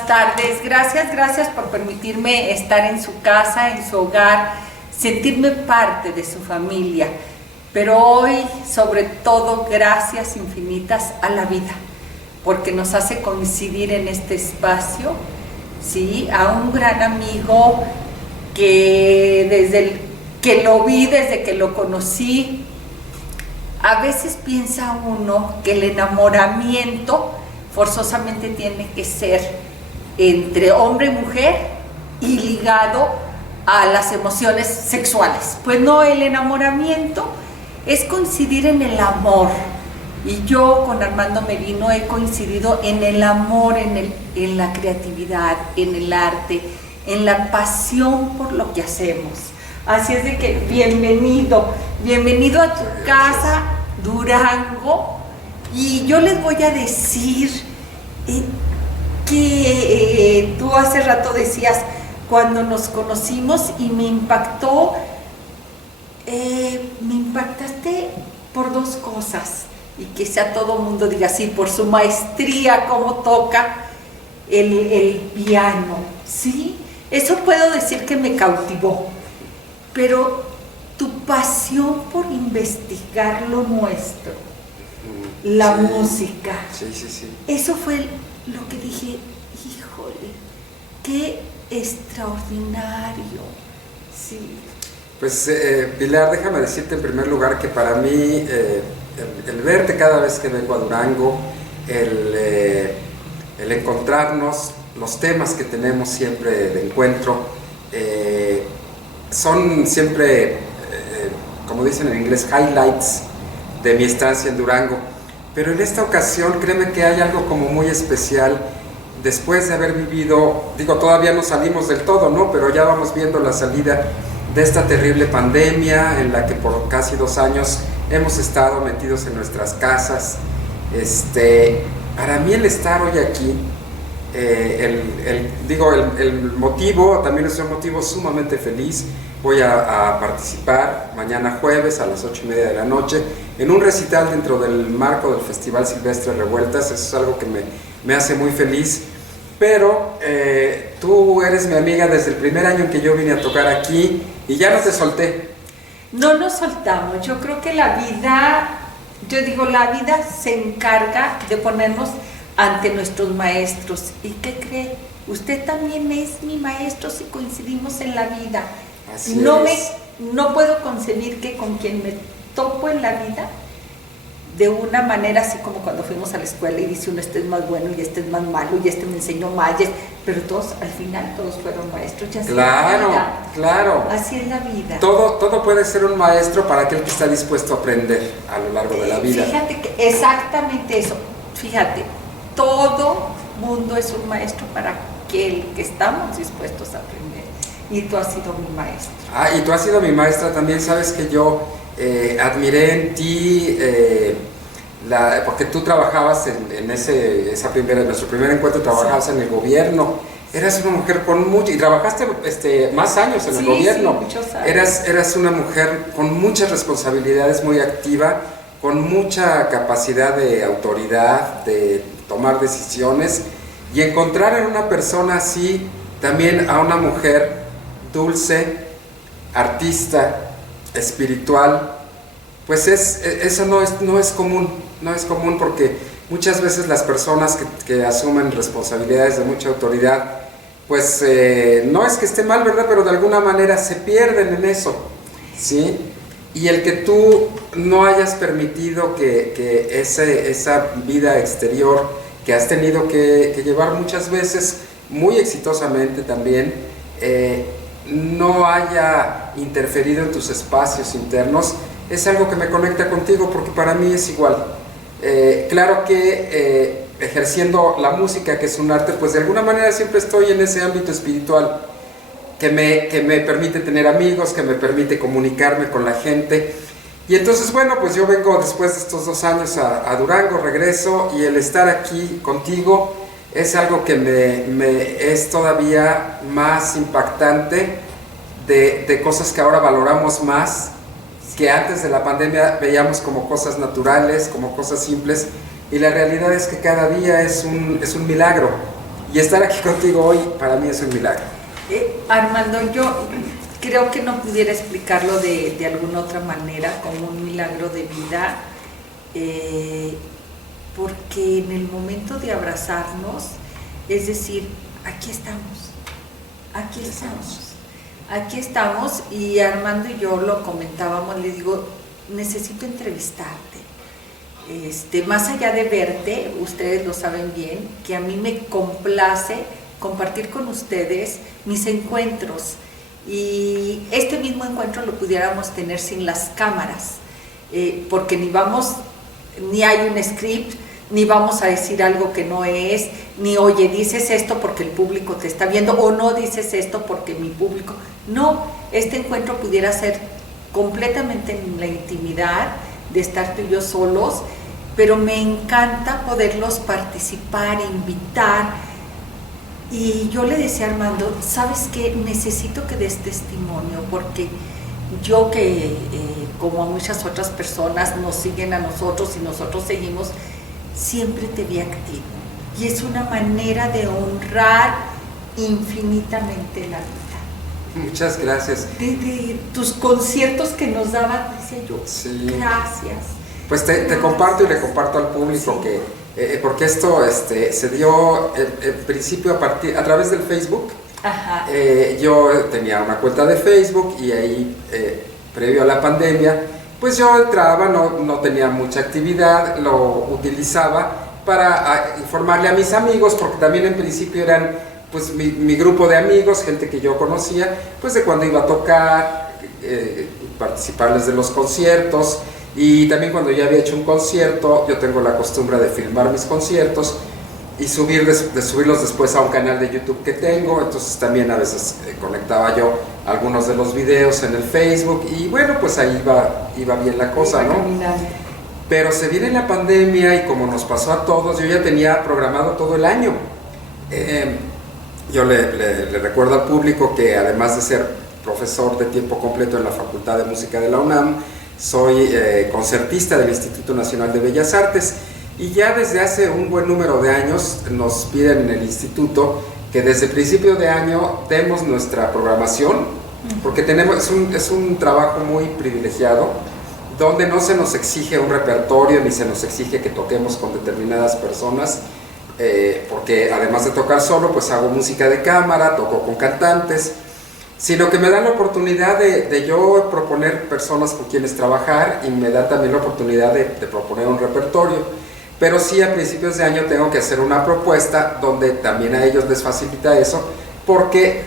buenas tardes. Gracias por permitirme estar en su casa, en su hogar, sentirme parte de su familia. Pero hoy, sobre todo, gracias infinitas a la vida, porque nos hace coincidir en este espacio, ¿sí? A un gran amigo que desde que lo vi, desde que lo conocí, a veces piensa uno que el enamoramiento forzosamente tiene que ser entre hombre y mujer y ligado a las emociones sexuales. Pues no, el enamoramiento es coincidir en el amor. Y yo con Armando Merino he coincidido en el amor, en la creatividad, en el arte, en la pasión por lo que hacemos. Así es de que bienvenido a tu casa, Durango. Y yo les voy a decir que tú hace rato decías, cuando nos conocimos, y me impactaste por dos cosas, y quizá todo el mundo diga así, por su maestría, cómo toca el piano, ¿sí? Eso puedo decir que me cautivó, pero tu pasión por investigar lo nuestro, la música, eso fue lo que dije, híjole, qué extraordinario, sí. Pues Pilar, déjame decirte en primer lugar que para mí el verte cada vez que vengo a Durango, el encontrarnos, los temas que tenemos siempre de encuentro, son siempre, como dicen en inglés, highlights de mi estancia en Durango. Pero en esta ocasión, créeme que hay algo como muy especial, después de haber vivido, digo, todavía no salimos del todo, ¿no? Pero ya vamos viendo la salida de esta terrible pandemia en la que por casi 2 años hemos estado metidos en nuestras casas. Para mí el estar hoy aquí, el motivo también es un motivo sumamente feliz. Voy a participar mañana jueves a las 8:30 de la noche en un recital dentro del marco del Festival Silvestre Revueltas. Eso es algo que me hace muy feliz. Pero tú eres mi amiga desde el primer año en que yo vine a tocar aquí y ya no te solté. No nos soltamos. Yo creo que la vida se encarga de ponernos ante nuestros maestros. ¿Y qué cree? Usted también es mi maestro si coincidimos en la vida. No puedo concebir que con quien me topo en la vida, de una manera así como cuando fuimos a la escuela y dice uno, este es más bueno y este es más malo y este me enseñó más, pero todos, al final, todos fueron maestros. Ya Claro. Así es la vida. Todo puede ser un maestro para aquel que está dispuesto a aprender a lo largo de la vida. Fíjate que exactamente eso. Fíjate, todo mundo es un maestro para aquel que estamos dispuestos a aprender. Y tú has sido mi maestra. Y tú has sido mi maestra también. Sabes que yo admiré en ti, porque tú trabajabas en nuestro primer encuentro, trabajabas en el gobierno. Eras una mujer con mucho, y trabajaste más años en el gobierno. Sí, muchos años. Eras una mujer con muchas responsabilidades, muy activa, con mucha capacidad de autoridad, de tomar decisiones, y encontrar en una persona así también a una mujer dulce, artista, espiritual, pues eso no es común, porque muchas veces las personas que asumen responsabilidades de mucha autoridad, pues no es que esté mal, ¿verdad? Pero de alguna manera se pierden en eso, ¿sí? Y el que tú no hayas permitido que esa vida exterior que has tenido que llevar muchas veces, muy exitosamente también, no haya interferido en tus espacios internos, es algo que me conecta contigo, porque para mí es igual. Claro que ejerciendo la música, que es un arte, pues de alguna manera siempre estoy en ese ámbito espiritual que me permite tener amigos, que me permite comunicarme con la gente. Y entonces, bueno, pues yo vengo después de estos 2 años a Durango, regreso, y el estar aquí contigo es algo que me es todavía más impactante, de cosas que ahora valoramos más, que antes de la pandemia veíamos como cosas naturales, como cosas simples, y la realidad es que cada día es un milagro. y estar aquí contigo hoy para mí es un milagro. Armando, yo creo que no pudiera explicarlo de alguna otra manera como un milagro de vida, porque en el momento de abrazarnos, es decir, aquí estamos, aquí estamos, aquí estamos, y Armando y yo lo comentábamos, le digo, necesito entrevistarte. Más allá de verte, ustedes lo saben bien, que a mí me complace compartir con ustedes mis encuentros, y este mismo encuentro lo pudiéramos tener sin las cámaras, porque ni hay un script, ni vamos a decir algo que no es, ni oye, dices esto porque el público te está viendo, o no dices esto porque mi público... No, este encuentro pudiera ser completamente en la intimidad de estar tú y yo solos, pero me encanta poderlos participar, invitar. Y yo le decía a Armando, ¿sabes qué? Necesito que des testimonio, porque yo que, como a muchas otras personas, nos siguen a nosotros y nosotros seguimos, siempre te vi activo. Y es una manera de honrar infinitamente la vida. Muchas gracias. De tus conciertos que nos daban, decía yo, sí. Gracias. Pues te comparto y le comparto al público, sí, que porque esto se dio en principio a través del Facebook. Ajá. Yo tenía una cuenta de Facebook y ahí, previo a la pandemia, pues yo entraba, no tenía mucha actividad, lo utilizaba para informarle a mis amigos, porque también en principio eran pues mi grupo de amigos, gente que yo conocía, pues de cuando iba a tocar, participarles de los conciertos, y también cuando ya había hecho un concierto, yo tengo la costumbre de filmar mis conciertos y subirlos después a un canal de YouTube que tengo. Entonces también a veces conectaba yo algunos de los videos en el Facebook, y bueno, pues ahí iba bien la cosa, ¿no? Pero se viene la pandemia y como nos pasó a todos, yo ya tenía programado todo el año. Yo le recuerdo al público que además de ser profesor de tiempo completo en la Facultad de Música de la UNAM, soy concertista del Instituto Nacional de Bellas Artes, y ya desde hace un buen número de años nos piden en el instituto que desde principio de año demos nuestra programación, porque es un trabajo muy privilegiado, donde no se nos exige un repertorio ni se nos exige que toquemos con determinadas personas, porque además de tocar solo, pues hago música de cámara, toco con cantantes, sino que me dan la oportunidad de yo proponer personas con quienes trabajar, y me dan también la oportunidad de proponer un repertorio. Pero sí, a principios de año tengo que hacer una propuesta donde también a ellos les facilita eso, porque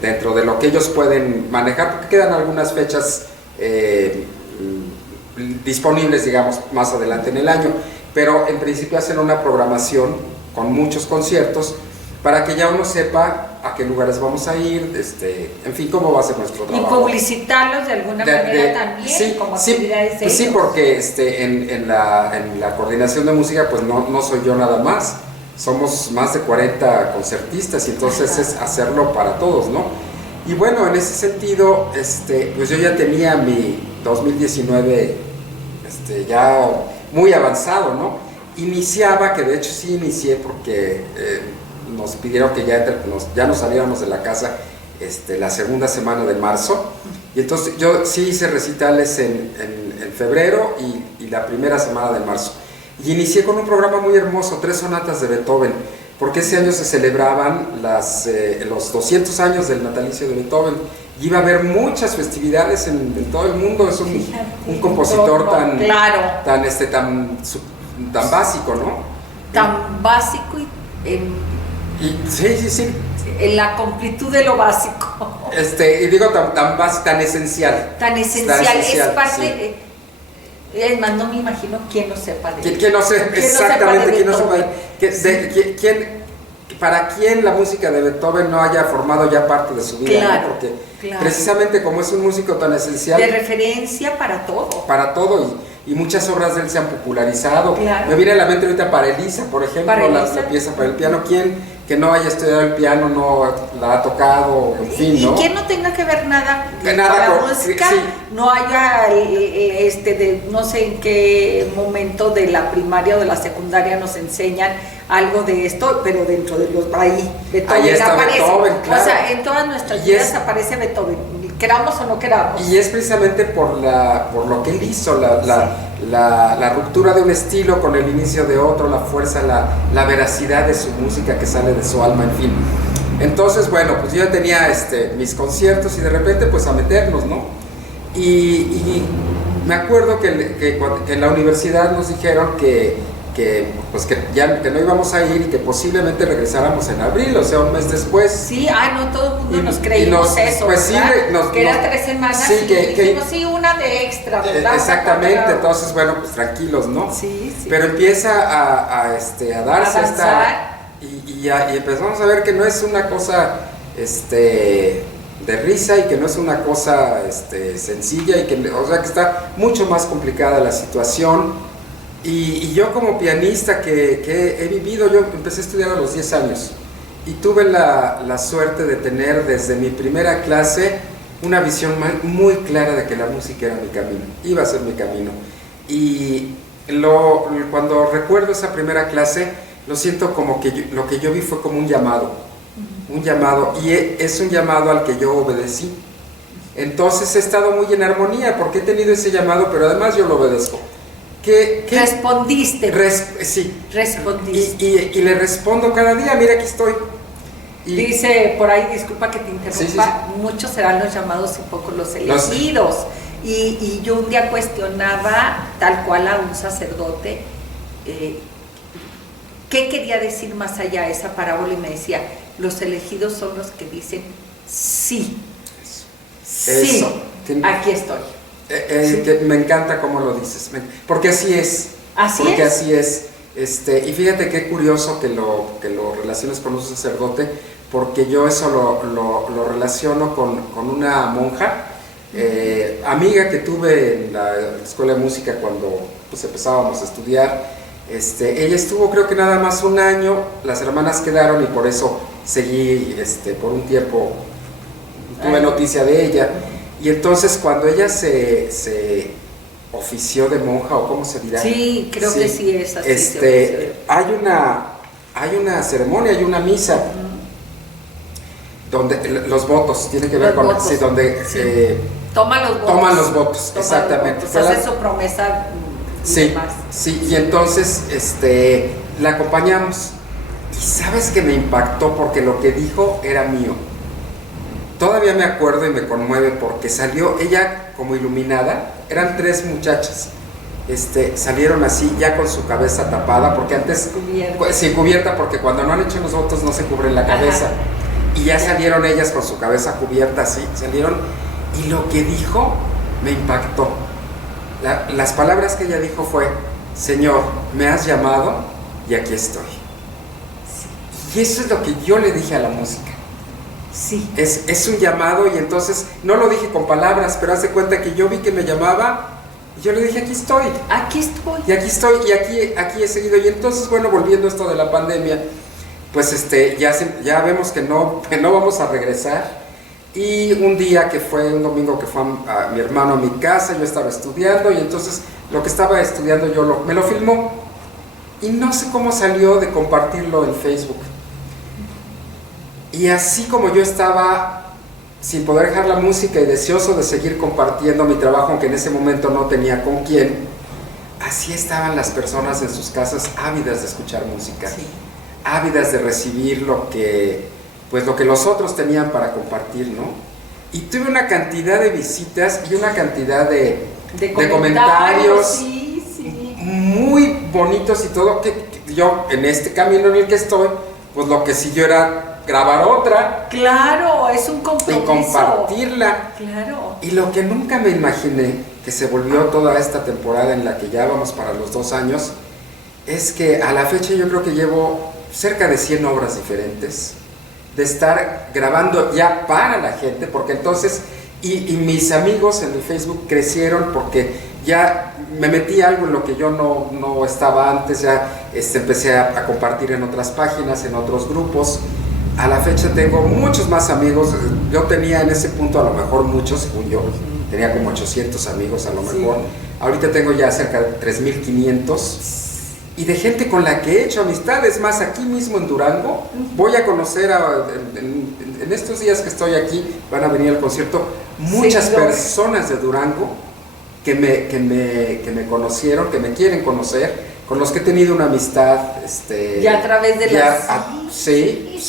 dentro de lo que ellos pueden manejar, porque quedan algunas fechas disponibles, digamos, más adelante en el año, pero en principio hacen una programación con muchos conciertos para que ya uno sepa a qué lugares vamos a ir, en fin, cómo va a ser nuestro trabajo. Y publicitarlos de alguna manera también, sí, como sí, actividades de pues sí, porque en la coordinación de música, pues no soy yo nada más, somos más de 40 concertistas, y entonces es hacerlo para todos, ¿no? Y bueno, en ese sentido, pues yo ya tenía mi 2019 ya muy avanzado, ¿no? Iniciaba, que de hecho sí inicié porque nos pidieron que ya nos saliéramos de la casa la segunda semana de marzo, y entonces yo sí hice recitales en febrero y la primera semana de marzo, y inicié con un programa muy hermoso, 3 sonatas de Beethoven, porque ese año se celebraban los 200 años del natalicio de Beethoven, y iba a haber muchas festividades en todo el mundo. Es un compositor tan básico, ¿no? Tan básico sí. En la completud de lo básico. Y digo tan esencial. Tan esencial, es parte. Sí. Es más, no me imagino quién no sepa de él. ¿Quién no sepa? Exactamente, quién no sepa. Para quién la música de Beethoven no haya formado ya parte de su vida, claro, ¿no? Porque precisamente como es un músico tan esencial, de referencia para todo. Para todo, y muchas obras de él se han popularizado. Claro. Me viene a la mente ahorita Parelisa, por ejemplo, la pieza para el piano. que no haya estudiado el piano, no la ha tocado, en fin, ¿no? Y que no tenga que ver nada con nada la con, música, sí. no haya, no sé en qué momento de la primaria o de la secundaria nos enseñan algo de esto, pero dentro de los, ahí está aparece. Beethoven, claro. O sea, en todas nuestras vidas aparece Beethoven, queramos o no queramos. Y es precisamente por lo que él hizo, la ruptura de un estilo con el inicio de otro, la fuerza, la veracidad de su música que sale de su alma, en fin. Entonces, bueno, pues yo ya tenía mis conciertos y de repente pues a meternos, ¿no? Y me acuerdo que en la universidad nos dijeron que no íbamos a ir y que posiblemente regresáramos en abril, o sea, un mes después. Sí, no todo el mundo nos creímos eso, pues ¿verdad? Sí, que era 3 semanas, sí, y dijimos, sí, una de extra, ¿verdad? Exactamente, entonces, bueno, pues tranquilos, ¿no? Sí. Pero empieza a darse y empezamos a ver que no es una cosa, de risa y que no es una cosa, sencilla y que, o sea, que está mucho más complicada la situación. Y yo como pianista que he vivido, yo empecé a estudiar a los 10 años y tuve la suerte de tener desde mi primera clase una visión muy clara de que la música era mi camino, iba a ser mi camino. Y cuando recuerdo esa primera clase, lo siento como que lo que yo vi fue como un llamado, y es un llamado al que yo obedecí. Entonces he estado muy en armonía porque he tenido ese llamado, pero además yo lo obedezco. Respondiste. Sí. Respondiste. Y le respondo cada día, mira, aquí estoy. Dice por ahí, disculpa que te interrumpa, sí. Muchos serán los llamados y pocos los elegidos. Y yo un día cuestionaba tal cual a un sacerdote qué quería decir más allá de esa parábola y me decía, los elegidos son los que dicen sí. Sí, aquí estoy. Que me encanta cómo lo dices, porque así es. Así es. Y fíjate qué curioso que lo relaciones con un sacerdote, porque yo eso lo relaciono con una monja, amiga que tuve en la escuela de música cuando pues empezábamos a estudiar. Ella estuvo creo que nada más un año, las hermanas quedaron y por eso seguí por un tiempo, tuve noticia de ella. Y entonces cuando ella se ofició de monja, o cómo se dirá. Sí, creo que sí es así. Hay una ceremonia, hay una misa donde los votos, tiene que ver con votos, sí, donde toman los votos. Exactamente. Hace su promesa y demás. Sí, y entonces la acompañamos. Y sabes que me impactó porque lo que dijo era mío. Todavía me acuerdo y me conmueve porque salió ella como iluminada, eran 3 muchachas, salieron así ya con su cabeza tapada, porque antes, cubierta, porque cuando no han hecho los votos no se cubren la cabeza. Ajá. Y ya salieron ellas con su cabeza cubierta así, salieron, y lo que dijo me impactó. Las palabras que ella dijo fue, Señor, me has llamado y aquí estoy. Sí. Y eso es lo que yo le dije a la música. Sí. Es un llamado, y entonces no lo dije con palabras, pero haz de cuenta que yo vi que me llamaba y yo le dije, aquí estoy. Aquí estoy. Y aquí estoy, y aquí he seguido. Y entonces, bueno, volviendo a esto de la pandemia, pues ya vemos que no vamos a regresar. Y un día que fue un domingo que fue a mi hermano a mi casa, yo estaba estudiando, y entonces lo que estaba estudiando me lo filmó. Y no sé cómo salió de compartirlo en Facebook. Y así como yo estaba sin poder dejar la música y deseoso de seguir compartiendo mi trabajo, aunque en ese momento no tenía con quién, así estaban las personas en sus casas ávidas de escuchar música, sí. Ávidas de recibir lo que los otros tenían para compartir, ¿no? Y tuve una cantidad de visitas y una cantidad de comentarios sí. Muy bonitos y todo, que yo en este camino en el que estoy, pues lo que siguió era grabar otra. Claro, es un compromiso. Y compartirla. Claro. Y lo que nunca me imaginé, que se volvió toda esta temporada en la que ya vamos para los 2 años, es que a la fecha yo creo que llevo cerca de 100 obras diferentes, de estar grabando ya para la gente, porque entonces Y mis amigos en el Facebook crecieron porque ya me metí algo en lo que yo no estaba antes, ya empecé a compartir en otras páginas, en otros grupos. A la fecha tengo muchos más amigos. Yo tenía en ese punto a lo mejor muchos, según yo, tenía como 800 amigos a lo mejor. Ahorita tengo ya cerca de 3,500 y de gente con la que he hecho amistades. Más aquí mismo en Durango, voy a conocer en estos días que estoy aquí, van a venir al concierto muchas personas de Durango que me conocieron, que me quieren conocer, con los que he tenido una amistad. Ya a través de Sí,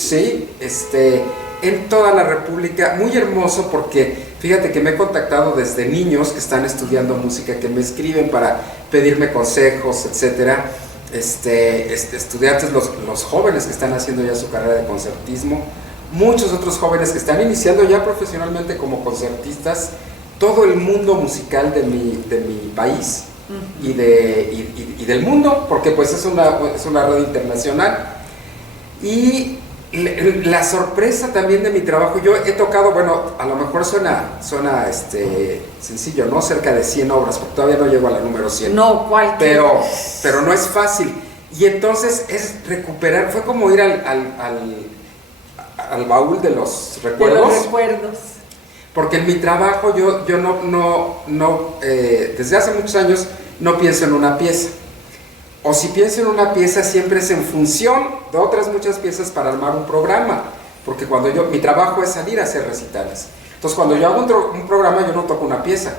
en toda la República, muy hermoso porque fíjate que me he contactado desde niños que están estudiando música, que me escriben para pedirme consejos, etcétera. Estudiantes, los jóvenes que están haciendo ya su carrera de concertismo, muchos otros jóvenes que están iniciando ya profesionalmente como concertistas, todo el mundo musical de mi país y del mundo, porque pues es una red internacional. Y la sorpresa también de mi trabajo, yo he tocado, bueno, a lo mejor suena sencillo, ¿no? Cerca de 100 obras, porque todavía no llego a la número 100. No, cualquier. Pero no es fácil. Y entonces es recuperar, fue como ir al baúl de los recuerdos. De los recuerdos. Porque en mi trabajo yo no desde hace muchos años no pienso en una pieza. O si pienso en una pieza, siempre es en función de otras muchas piezas para armar un programa. Porque mi trabajo es salir a hacer recitales. Entonces cuando yo hago un programa, yo no toco una pieza.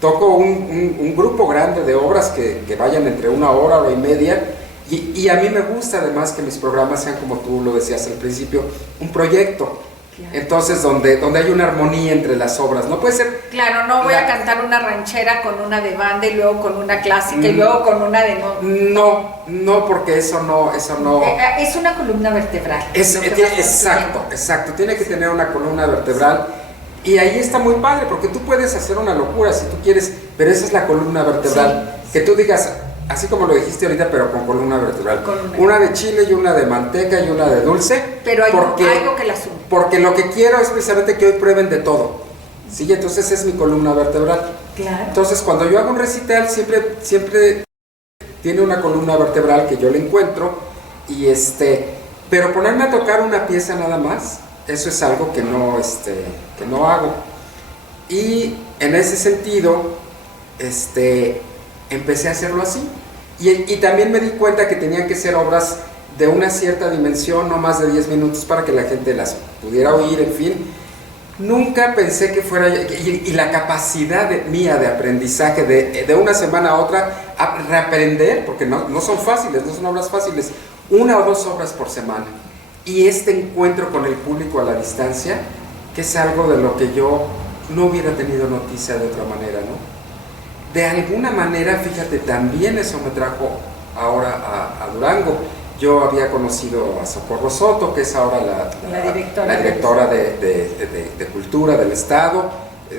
Toco un grupo grande de obras que vayan entre 1 hora, hora y media. Y a mí me gusta además que mis programas sean, como tú lo decías al principio, un proyecto. Claro. Entonces, donde hay una armonía entre las obras, no puede ser... Claro, no voy a cantar una ranchera con una de banda y luego con una clásica y luego con una de... No, porque eso no... Es una columna vertebral. Exacto, tiene que tener una columna vertebral y ahí está muy padre, porque tú puedes hacer una locura si tú quieres, pero esa es la columna vertebral, que tú digas... Así como lo dijiste ahorita, pero con columna vertebral. Una de chile y una de manteca y una de dulce. Pero hay algo que las une. Porque lo que quiero es precisamente que hoy prueben de todo. ¿Sí? Entonces es mi columna vertebral. Claro. Entonces cuando yo hago un recital, siempre tiene una columna vertebral que yo le encuentro. Pero ponerme a tocar una pieza nada más, eso es algo que no hago. Y en ese sentido, empecé a hacerlo así y también me di cuenta que tenían que ser obras de una cierta dimensión, no más de 10 minutos para que la gente las pudiera oír, en fin. Nunca pensé que fuera, y la capacidad mía de aprendizaje de una semana a otra, a reaprender, porque no son fáciles, no son obras fáciles, 1 o 2 obras por semana, y este encuentro con el público a la distancia, que es algo de lo que yo no hubiera tenido noticia de otra manera, ¿no? De alguna manera, fíjate, también eso me trajo ahora a Durango. Yo había conocido a Socorro Soto, que es ahora la directora de Cultura del Estado,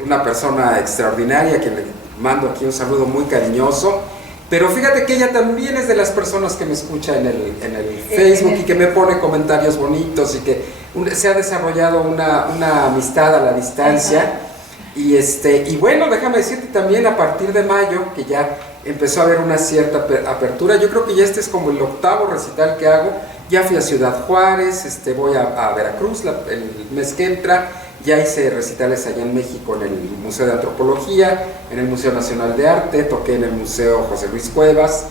una persona extraordinaria, a quien le mando aquí un saludo muy cariñoso. Pero fíjate que ella también es de las personas que me escucha en el Facebook y que me pone comentarios bonitos y que se ha desarrollado una amistad a la distancia. Y bueno, déjame decirte también, a partir de mayo, que ya empezó a haber una cierta apertura, yo creo que ya este es como el 8º recital que hago. Ya fui a Ciudad Juárez, voy a Veracruz el mes que entra, ya hice recitales allá en México en el Museo de Antropología, en el Museo Nacional de Arte, toqué en el Museo José Luis Cuevas,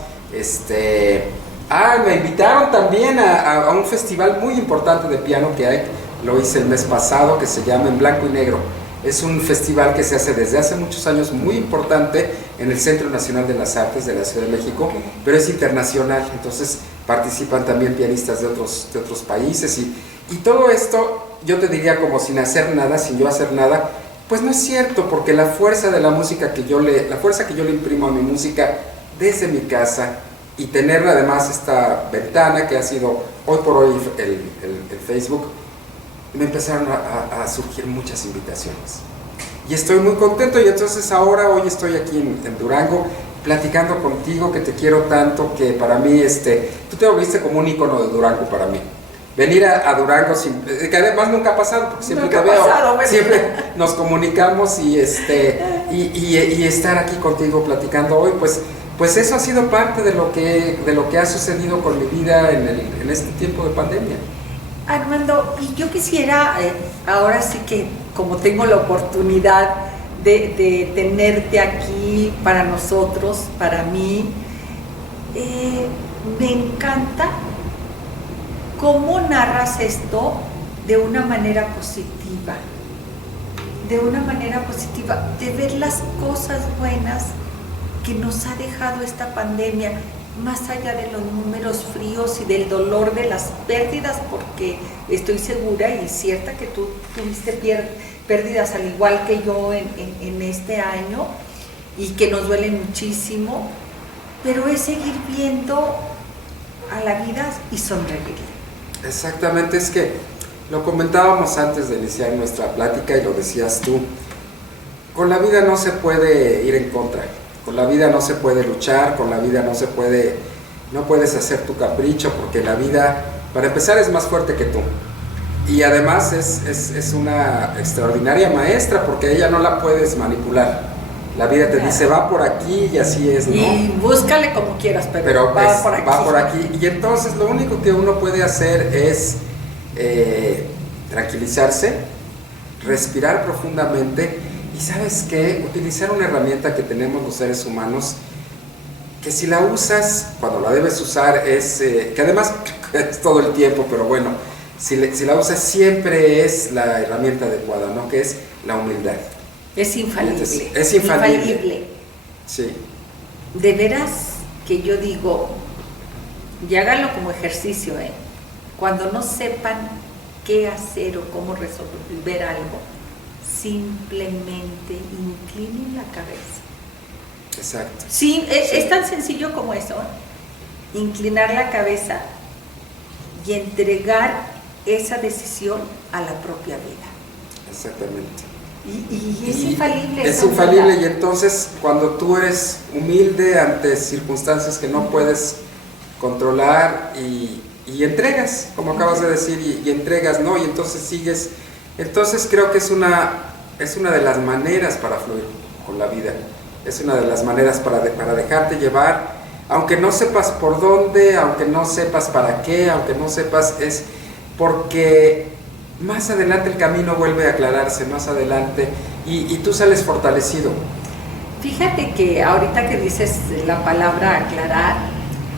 me invitaron también a un festival muy importante de piano que hay, lo hice el mes pasado, que se llama En Blanco y Negro. Es un festival que se hace desde hace muchos años, muy importante, en el Centro Nacional de las Artes de la Ciudad de México, pero es internacional, entonces participan también pianistas de otros países y todo esto, yo te diría como sin hacer nada, sin yo hacer nada, pues no es cierto, porque la fuerza de la música la fuerza que yo le imprimo a mi música desde mi casa y tener además esta ventana que ha sido hoy por hoy el Facebook, me empezaron a surgir muchas invitaciones y estoy muy contento. Y entonces hoy estoy aquí en Durango platicando contigo, que te quiero tanto, que para mí tú te volviste como un ícono de Durango para mí. venir a Durango, que además nunca ha pasado, porque siempre te veo, siempre nos comunicamos y estar aquí contigo platicando hoy, pues eso ha sido parte de lo que ha sucedido con mi vida en este tiempo de pandemia. Armando, y yo quisiera, ahora sí que como tengo la oportunidad de tenerte aquí para nosotros, para mí, me encanta cómo narras esto de una manera positiva, de ver las cosas buenas que nos ha dejado esta pandemia, más allá de los números fríos y del dolor de las pérdidas, porque estoy segura y cierta que tú tuviste pérdidas al igual que yo en este año y que nos duelen muchísimo, pero es seguir viendo a la vida y sonreír. Exactamente, es que lo comentábamos antes de iniciar nuestra plática y lo decías tú, con la vida no se puede ir en contra. Con la vida no se puede luchar, con la vida no puedes hacer tu capricho, porque la vida, para empezar, es más fuerte que tú. Y además es una extraordinaria maestra, porque ella no la puedes manipular. La vida te dice, va por aquí y así es, ¿no? Y búscale como quieras, pero va por aquí. Y entonces lo único que uno puede hacer es tranquilizarse, respirar profundamente. Y ¿sabes qué? Utilizar una herramienta que tenemos los seres humanos, que si la usas, cuando la debes usar, que además es todo el tiempo, pero bueno, si la usas siempre es la herramienta adecuada, ¿no? Que es la humildad. Es infalible. Entonces, es infalible. Sí. De veras que yo digo, y háganlo como ejercicio, cuando no sepan qué hacer o cómo resolver algo, simplemente inclinen la cabeza. Exacto. Sí, es tan sencillo como eso, inclinar la cabeza y entregar esa decisión a la propia vida. Exactamente. Y es infalible. Es infalible, y entonces cuando tú eres humilde ante circunstancias que no puedes controlar y entregas, como acabas de decir, y entregas, ¿no? Y entonces sigues. Entonces creo que es una de las maneras para fluir con la vida, es una de las maneras para dejarte llevar, aunque no sepas por dónde, aunque no sepas para qué, aunque no sepas, es porque más adelante el camino vuelve a aclararse, más adelante, y tú sales fortalecido. Fíjate que ahorita que dices la palabra aclarar,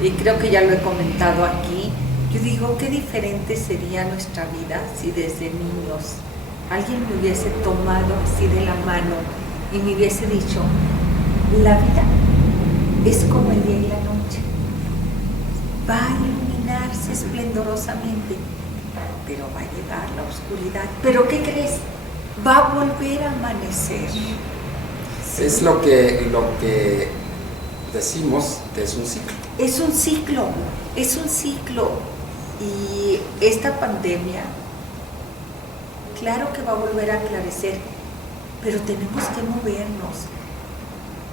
y creo que ya lo he comentado aquí, yo digo, qué diferente sería nuestra vida si desde niños alguien me hubiese tomado así de la mano y me hubiese dicho, la vida es como el día y la noche, va a iluminarse esplendorosamente, pero va a llegar la oscuridad. ¿Pero qué crees? Va a volver a amanecer. Sí. Es lo que decimos que es un ciclo. Es un ciclo. Y esta pandemia, claro que va a volver a aclarecer, pero tenemos que movernos.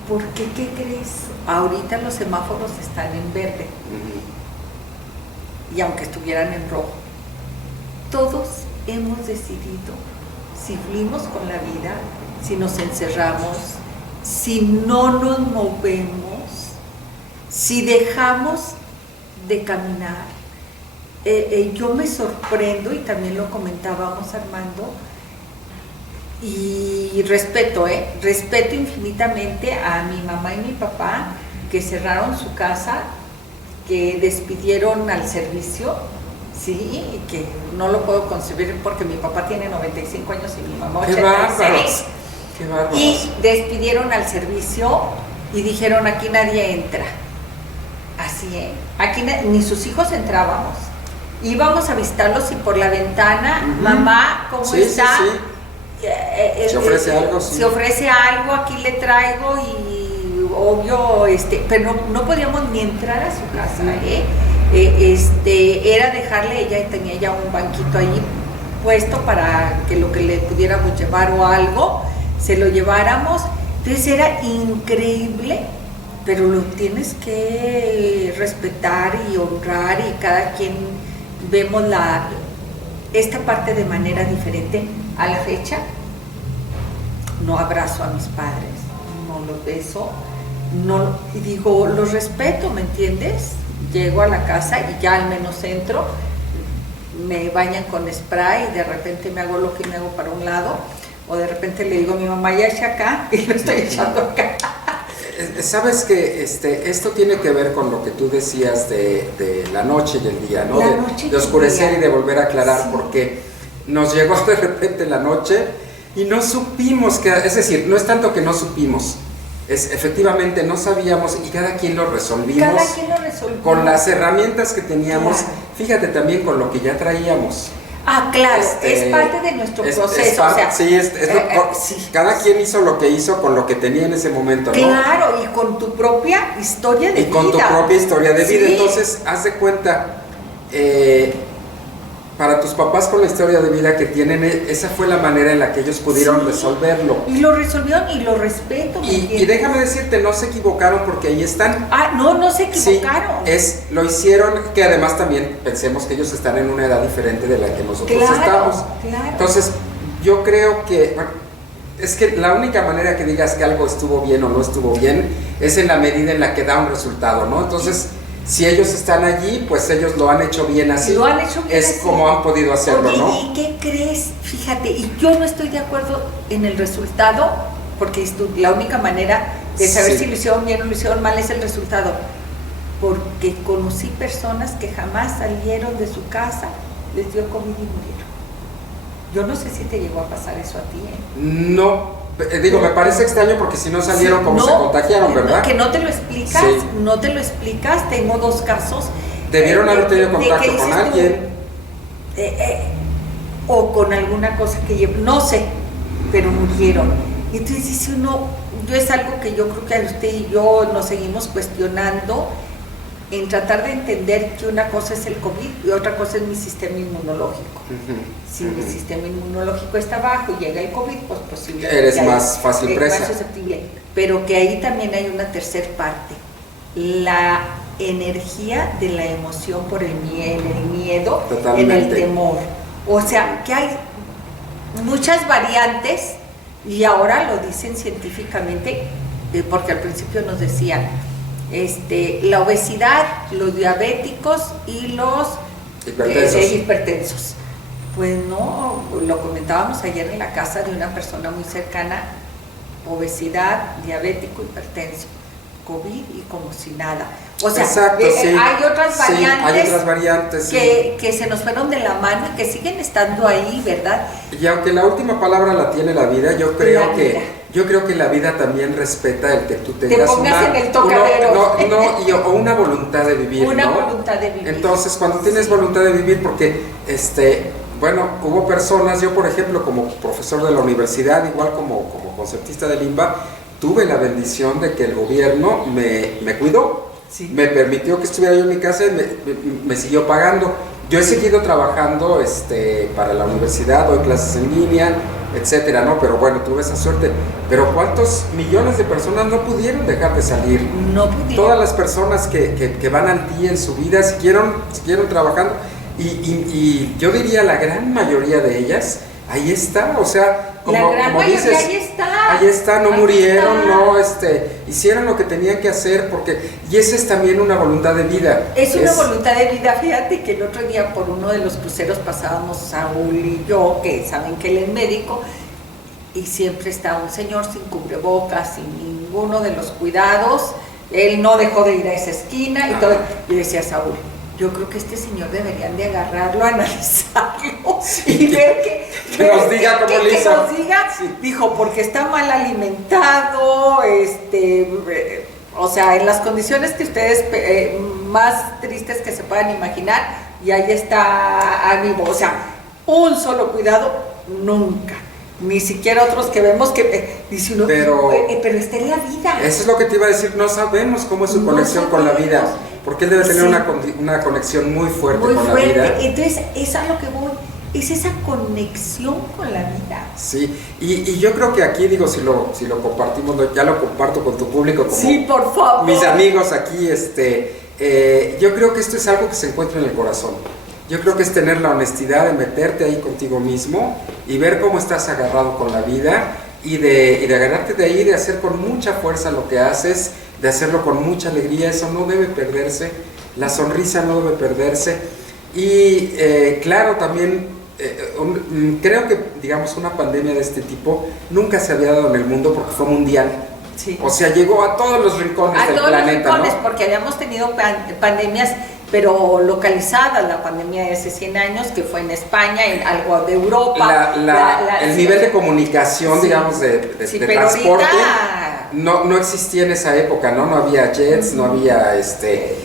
Porque, ¿qué crees? Ahorita los semáforos están en verde. Y aunque estuvieran en rojo, todos hemos decidido si fluimos con la vida, si nos encerramos, si no nos movemos, si dejamos de caminar. Yo me sorprendo, y también lo comentábamos, Armando, y respeto infinitamente a mi mamá y mi papá, que cerraron su casa, que despidieron al servicio, sí, que no lo puedo concebir porque mi papá tiene 95 años y mi mamá 86. ¡Qué bárbaros! Y despidieron al servicio y dijeron, aquí nadie entra. Así, aquí ni sus hijos entrábamos. Íbamos a visitarlos y por la ventana, mamá, ¿cómo está? Sí. ¿Se ofrece algo? Sí. Se ofrece algo, aquí le traigo, y obvio, pero no podíamos ni entrar a su casa, era dejarle, ella tenía ya un banquito ahí puesto para que lo que le pudiéramos llevar o algo, se lo lleváramos. Entonces era increíble, pero lo tienes que respetar y honrar, y cada quien vemos esta parte de manera diferente. A la fecha no abrazo a mis padres, no los beso, no, y digo, los respeto, ¿me entiendes? Llego a la casa y ya al menos entro, me bañan con spray y de repente me hago lo que me hago para un lado, o de repente le digo a mi mamá, ya echa acá, y lo estoy echando acá. Sabes que esto tiene que ver con lo que tú decías de la noche y el día, ¿no? De oscurecer y de volver a aclarar, sí. Porque nos llegó de repente la noche y no supimos es decir, no es tanto que no supimos, efectivamente no sabíamos y cada quien lo resolvimos. Cada quien lo resolvió. Con las herramientas que teníamos, claro. Fíjate también con lo que ya traíamos. Ah, claro, es parte de nuestro proceso. O sea, sí, sí. Cada quien hizo lo que hizo con lo que tenía en ese momento, ¿no? Claro, y con tu propia historia de vida. Y con tu propia historia de vida. Sí. Entonces, haz de cuenta, para tus papás con la historia de vida que tienen, esa fue la manera en la que ellos pudieron resolverlo. Y lo resolvieron y lo respeto. Y déjame decirte, no se equivocaron porque ahí están. Ah, no se equivocaron. Sí, lo hicieron, que además también pensemos que ellos están en una edad diferente de la que nosotros estamos. Claro. Entonces, yo creo que, bueno, es que la única manera que digas que algo estuvo bien o no estuvo bien es en la medida en la que da un resultado, ¿no? Entonces, si ellos están allí, pues ellos lo han hecho bien así. Lo han hecho bien es así. Como han podido hacerlo, Oye, ¿no? ¿y qué crees? Fíjate, y yo no estoy de acuerdo en el resultado, porque la única manera de saber si lo hicieron bien o lo hicieron mal es el resultado. Porque conocí personas que jamás salieron de su casa, les dio COVID y murieron. Yo no sé si te llegó a pasar eso a ti, ¿eh? No. Digo, me parece extraño porque si no salieron, como se contagiaron, ¿verdad? Que no te lo explicas, no te lo explicas. Tengo 2 casos. Debieron haber tenido contacto con alguien. O con alguna cosa que no sé, pero murieron. Y entonces dice uno, es algo que yo creo que usted y yo nos seguimos cuestionando, en tratar de entender que una cosa es el COVID y otra cosa es mi sistema inmunológico. Si mi sistema inmunológico está bajo y llega el COVID, pues posiblemente eres más fácil presa. Más susceptible. Pero que ahí también hay una tercera parte, la energía de la emoción por el miedo, totalmente. En el temor. O sea, que hay muchas variantes y ahora lo dicen científicamente, porque al principio nos decían, la obesidad, los diabéticos y los hipertensos. Pues no, lo comentábamos ayer en la casa de una persona muy cercana, obesidad, diabético, hipertenso, COVID y como si nada. O sea, exacto, hay otras variantes que se nos fueron de la mano y que siguen estando ahí, ¿verdad? Y aunque la última palabra la tiene la vida, yo creo que la vida también respeta el que tú tengas te pongas en el tocadero. O una voluntad de vivir, una voluntad de vivir. Entonces, cuando tienes voluntad de vivir, porque bueno, hubo personas, yo por ejemplo como profesor de la universidad, igual como concertista del IMBA, tuve la bendición de que el gobierno me cuidó, me permitió que estuviera yo en mi casa y me siguió pagando. Yo he seguido trabajando para la universidad, doy clases en línea, etcétera, ¿no? Pero bueno, tuve esa suerte. Pero ¿cuántos millones de personas no pudieron dejar de salir? No pudieron. Todas las personas que van al día en su vida siguieron trabajando. Y yo diría la gran mayoría de ellas, ahí está, o sea, como dices, ahí está, no murieron, no, hicieron lo que tenían que hacer, y esa es también una voluntad de vida. Es una voluntad de vida. Fíjate que el otro día por uno de los cruceros pasábamos Saúl y yo, que saben que él es médico, y siempre está un señor sin cubrebocas, sin ninguno de los cuidados, él no dejó de ir a esa esquina y todo, y decía Saúl, yo creo que este señor deberían de agarrarlo, analizarlo y ver que nos diga cómo le hizo. Que nos diga, dijo, porque está mal alimentado, o sea, en las condiciones que ustedes más tristes que se puedan imaginar, y ahí está ánimo, o sea, un solo cuidado, nunca. Ni siquiera otros que vemos que dice uno, pero está en la vida. Eso es lo que te iba a decir, no sabemos cómo es su conexión con la vida, porque él debe tener una conexión muy fuerte con la vida. Entonces, es a lo que voy, es esa conexión con la vida. Sí, y yo creo que aquí, digo, si lo compartimos, ya lo comparto con tu público, como por favor. Mis amigos aquí, yo creo que esto es algo que se encuentra en el corazón. Yo creo que es tener la honestidad de meterte ahí contigo mismo y ver cómo estás agarrado con la vida y de agarrarte de ahí, de hacer con mucha fuerza lo que haces, de hacerlo con mucha alegría. Eso no debe perderse, la sonrisa no debe perderse. Y claro, también creo que, digamos, una pandemia de este tipo nunca se había dado en el mundo porque fue mundial. Sí. O sea, llegó a todos los rincones del planeta, los rincones, ¿no? porque habíamos tenido pandemias, pero localizadas. La pandemia de hace 100 años, que fue en España, en algo de Europa. El nivel de comunicación, sí, digamos, de sí, transporte, ahorita no existía en esa época, ¿no? No había jets, no había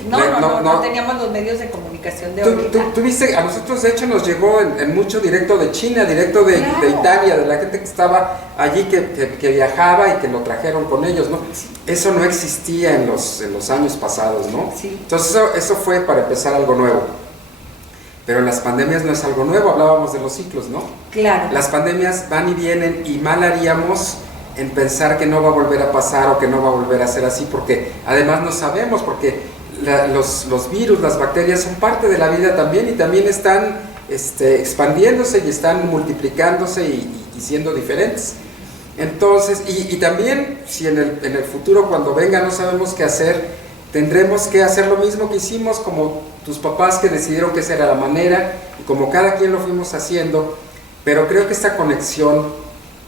no teníamos los medios de comunicación de ahorita. Tú viste, a nosotros de hecho nos llegó en mucho directo de China, directo de Italia, de la gente que estaba allí, que viajaba y que lo trajeron con ellos, ¿no? Eso no existía en los años pasados, ¿no? Sí. Entonces eso fue para empezar algo nuevo. Pero las pandemias no es algo nuevo, hablábamos de los ciclos, ¿no? Claro. Las pandemias van y vienen y mal haríamos en pensar que no va a volver a pasar o que no va a volver a ser así, porque además no sabemos, porque los virus, las bacterias son parte de la vida también y también están expandiéndose y están multiplicándose y siendo diferentes. Entonces, y también si en el futuro cuando venga no sabemos qué hacer, tendremos que hacer lo mismo que hicimos, como tus papás que decidieron que esa era la manera y como cada quien lo fuimos haciendo, pero creo que esta conexión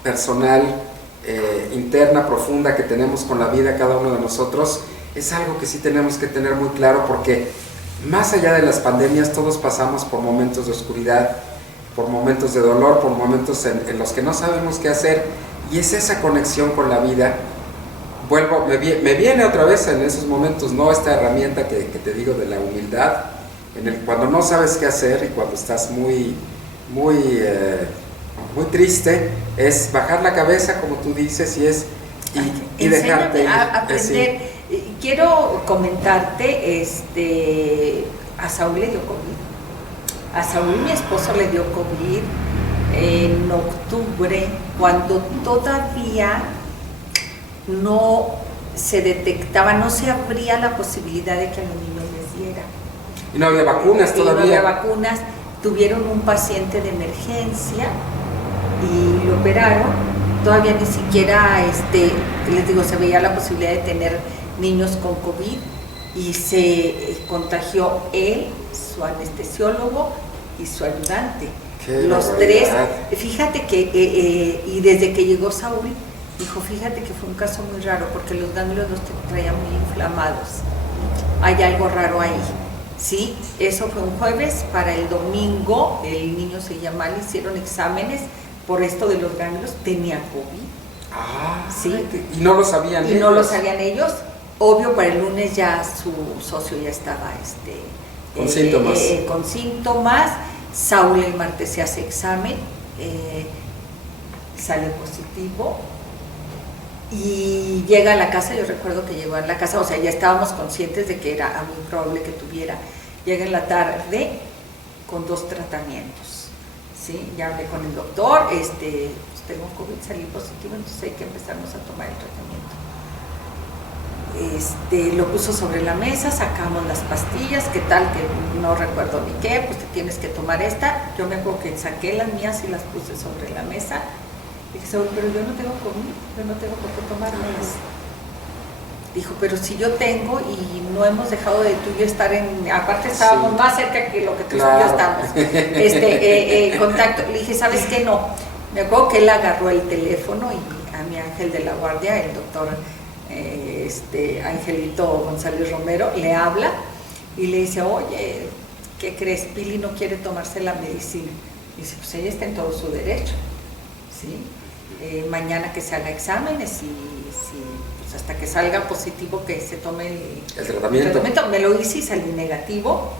personal, interna, profunda que tenemos con la vida cada uno de nosotros es algo que sí tenemos que tener muy claro, porque más allá de las pandemias todos pasamos por momentos de oscuridad, por momentos de dolor, por momentos en los que no sabemos qué hacer, y es esa conexión con la vida. Me viene otra vez en esos momentos, ¿no? Esta herramienta que te digo de la humildad, cuando no sabes qué hacer y cuando estás muy triste, es bajar la cabeza, como tú dices, y dejarte ir. A aprender. Quiero comentarte, a Saúl le dio COVID. A Saúl, mi esposo, le dio COVID en octubre, cuando todavía no se detectaba, no se abría la posibilidad de que a los niños les diera. Y no había vacunas todavía. No había vacunas. Tuvieron un paciente de emergencia y lo operaron. Todavía ni siquiera, les digo, se veía la posibilidad de tener niños con COVID, y se contagió él, su anestesiólogo y su ayudante. Los tres. Fíjate que, y desde que llegó Saúl, dijo, fíjate que fue un caso muy raro, porque los ganglios los traían muy inflamados. Hay algo raro ahí. Sí, eso fue un jueves. Para el domingo, el niño se llama, le hicieron exámenes por esto de los ganglios, tenía COVID. Sí. Y no lo sabían ellos. Y no lo sabían ellos. Obvio, para el lunes ya su socio ya estaba con síntomas. Con síntomas. Saúl el martes se hace examen, sale positivo. Y llega a la casa, yo recuerdo que llegó a la casa, o sea, ya estábamos conscientes de que era muy probable que tuviera. Llega en la tarde con 2 tratamientos, ¿sí? Ya hablé con el doctor, pues tengo COVID, salí positivo, entonces hay que empezarnos a tomar el tratamiento. Lo puso sobre la mesa, sacamos las pastillas, ¿qué tal? Que no recuerdo ni qué, pues te tienes que tomar esta. Yo me acuerdo que saqué las mías y las puse sobre la mesa. Dije, pero yo no tengo COVID, yo no tengo por qué tomármelas. Dijo, pero si yo tengo, y no hemos dejado de tú y yo estar aparte estábamos más cerca que lo que tú y yo estamos, contacto. Le dije, ¿sabes qué? No. Me acuerdo que él agarró el teléfono y a mi ángel de la guardia, el doctor Angelito González Romero, le habla y le dice, oye, ¿qué crees? Pili no quiere tomarse la medicina. Y dice, pues ella está en todo su derecho, ¿sí? Mañana que se haga exámenes y pues hasta que salga positivo que se tome el tratamiento. Me lo hice y salí negativo,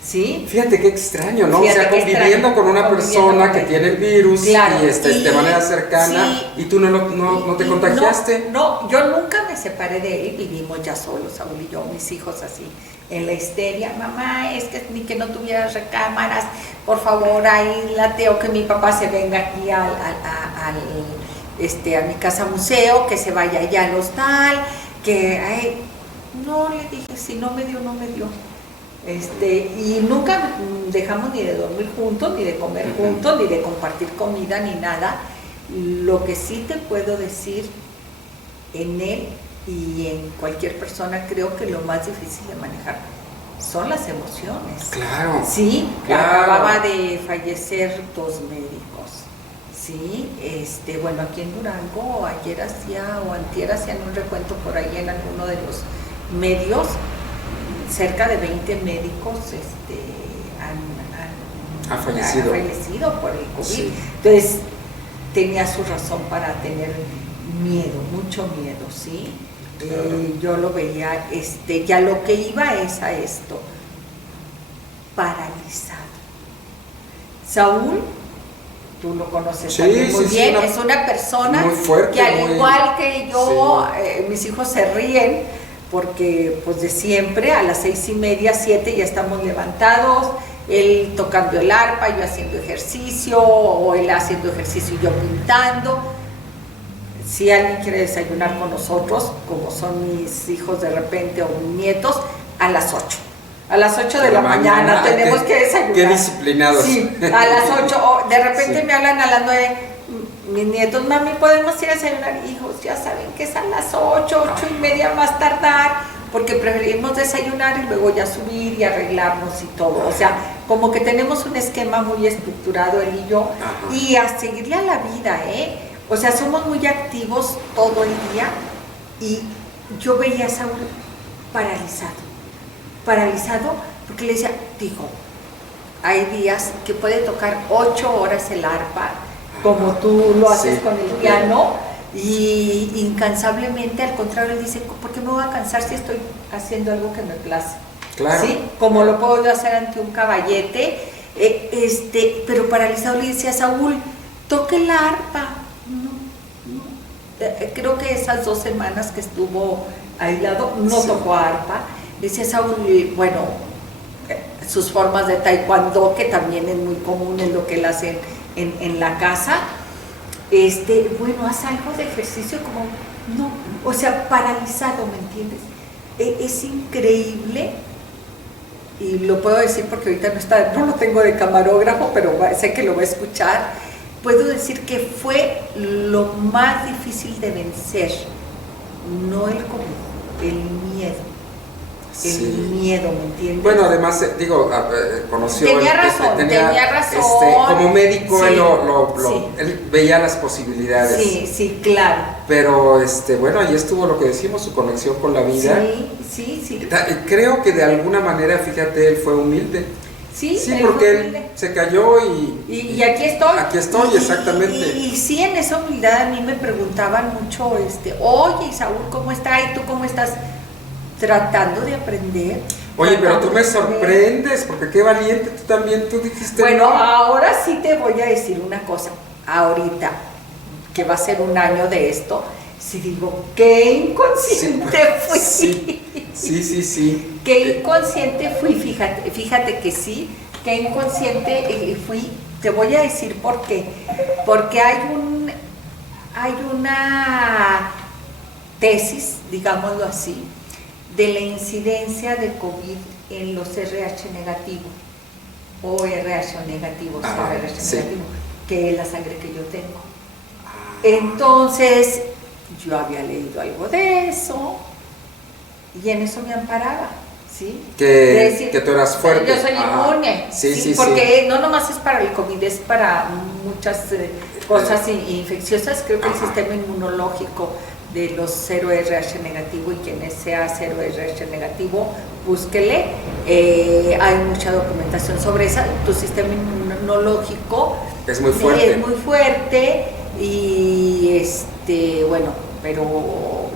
¿sí? Fíjate qué extraño, ¿no? O sea, conviviendo con una persona que tiene el virus, claro, y de manera cercana, sí, y tú no te contagiaste. No, yo nunca me separé de él, vivimos ya solos, Saúl y yo, mis hijos así, en la histeria, mamá, es que ni que no tuvieras recámaras, por favor, ahí lateo que mi papá se venga aquí a mi casa museo, que se vaya allá al hostal, que, no, le dije, si no me dio, no me dio. Y nunca dejamos ni de dormir juntos, ni de comer juntos, ni de compartir comida, ni nada. Lo que sí te puedo decir, en él y en cualquier persona, creo que lo más difícil de manejar son las emociones. Claro. Sí, claro. Acababa de fallecer 2 médicos. Sí, bueno, aquí en Durango, ayer o antier hacían un recuento por ahí en alguno de los medios, cerca de 20 médicos han fallecido por el COVID. Sí. Entonces, tenía su razón para tener miedo, mucho miedo, ¿sí? Claro. Yo lo veía, ya lo que iba es a esto, paralizado. Saúl, tú lo conoces también muy bien, es una persona muy fuerte, que al igual que yo, mis hijos se ríen, porque pues de siempre, a las 6:30, 7 ya estamos levantados, él tocando el arpa, yo haciendo ejercicio, o él haciendo ejercicio y yo pintando. Si alguien quiere desayunar con nosotros, como son mis hijos de repente o mis nietos, a las 8. A las 8 de la mañana tenemos que desayunar. Qué disciplinados. Sí, a las 8. De repente me hablan a las 9. Mis nietos, mami, ¿podemos ir a desayunar? Hijos, ya saben que es a las 8, 8:30 más tardar, porque preferimos desayunar y luego ya subir y arreglarnos y todo. O sea, como que tenemos un esquema muy estructurado él y yo, y a seguirle a la vida, O sea, somos muy activos todo el día, y yo veía a Saúl paralizado, porque le decía, hay días que puede tocar 8 horas el arpa, como tú lo haces con el piano, y incansablemente, al contrario, él dice, ¿por qué me voy a cansar si estoy haciendo algo que me place? Claro. ¿Sí? Como lo puedo yo hacer ante un caballete, pero paralizado. Le decía a Saúl, toque el arpa. Creo que esas 2 semanas que estuvo aislado, no tocó arpa. Decía Saúl, bueno, sus formas de taekwondo, que también es muy común en lo que él hace en la casa, bueno, haz algo de ejercicio, como, no, o sea, paralizado, ¿me entiendes? Es increíble, y lo puedo decir porque ahorita no lo tengo de camarógrafo, pero sé que lo va a escuchar. Puedo decir que fue lo más difícil de vencer, no el COVID, el miedo. El miedo, ¿me entiendes? Bueno, además, conoció... Tenía razón. Como médico, él veía las posibilidades. Sí, claro. Pero, bueno, ahí estuvo lo que decimos, su conexión con la vida. Sí. Creo que de alguna manera, fíjate, él fue humilde. Sí, porque él se cayó y aquí estoy. Aquí estoy, exactamente. Y sí, en esa humildad a mí me preguntaban mucho, oye, Saúl, ¿cómo está? ¿Y tú cómo estás? Tratando de aprender. Oye, pero tú me sorprendes, porque qué valiente tú también, tú dijiste. Bueno, ahora sí te voy a decir una cosa. Ahorita, que va a ser un año de esto, si digo, qué inconsciente fui. Sí. Qué inconsciente fui, fíjate que sí, qué inconsciente fui. Te voy a decir por qué. Porque hay una tesis, digámoslo así, de la incidencia de COVID en los RH negativos, o RH negativos, negativo, que es la sangre que yo tengo. Entonces, yo había leído algo de eso, y en eso me amparaba, ¿sí? Que tú eras fuerte. Yo soy inmune, porque no nomás es para el COVID, es para muchas cosas infecciosas. Creo que el sistema inmunológico de los 0 RH negativo, y quien sea 0 RH negativo, búsquele, hay mucha documentación sobre eso. Tu sistema inmunológico es muy fuerte, y bueno, pero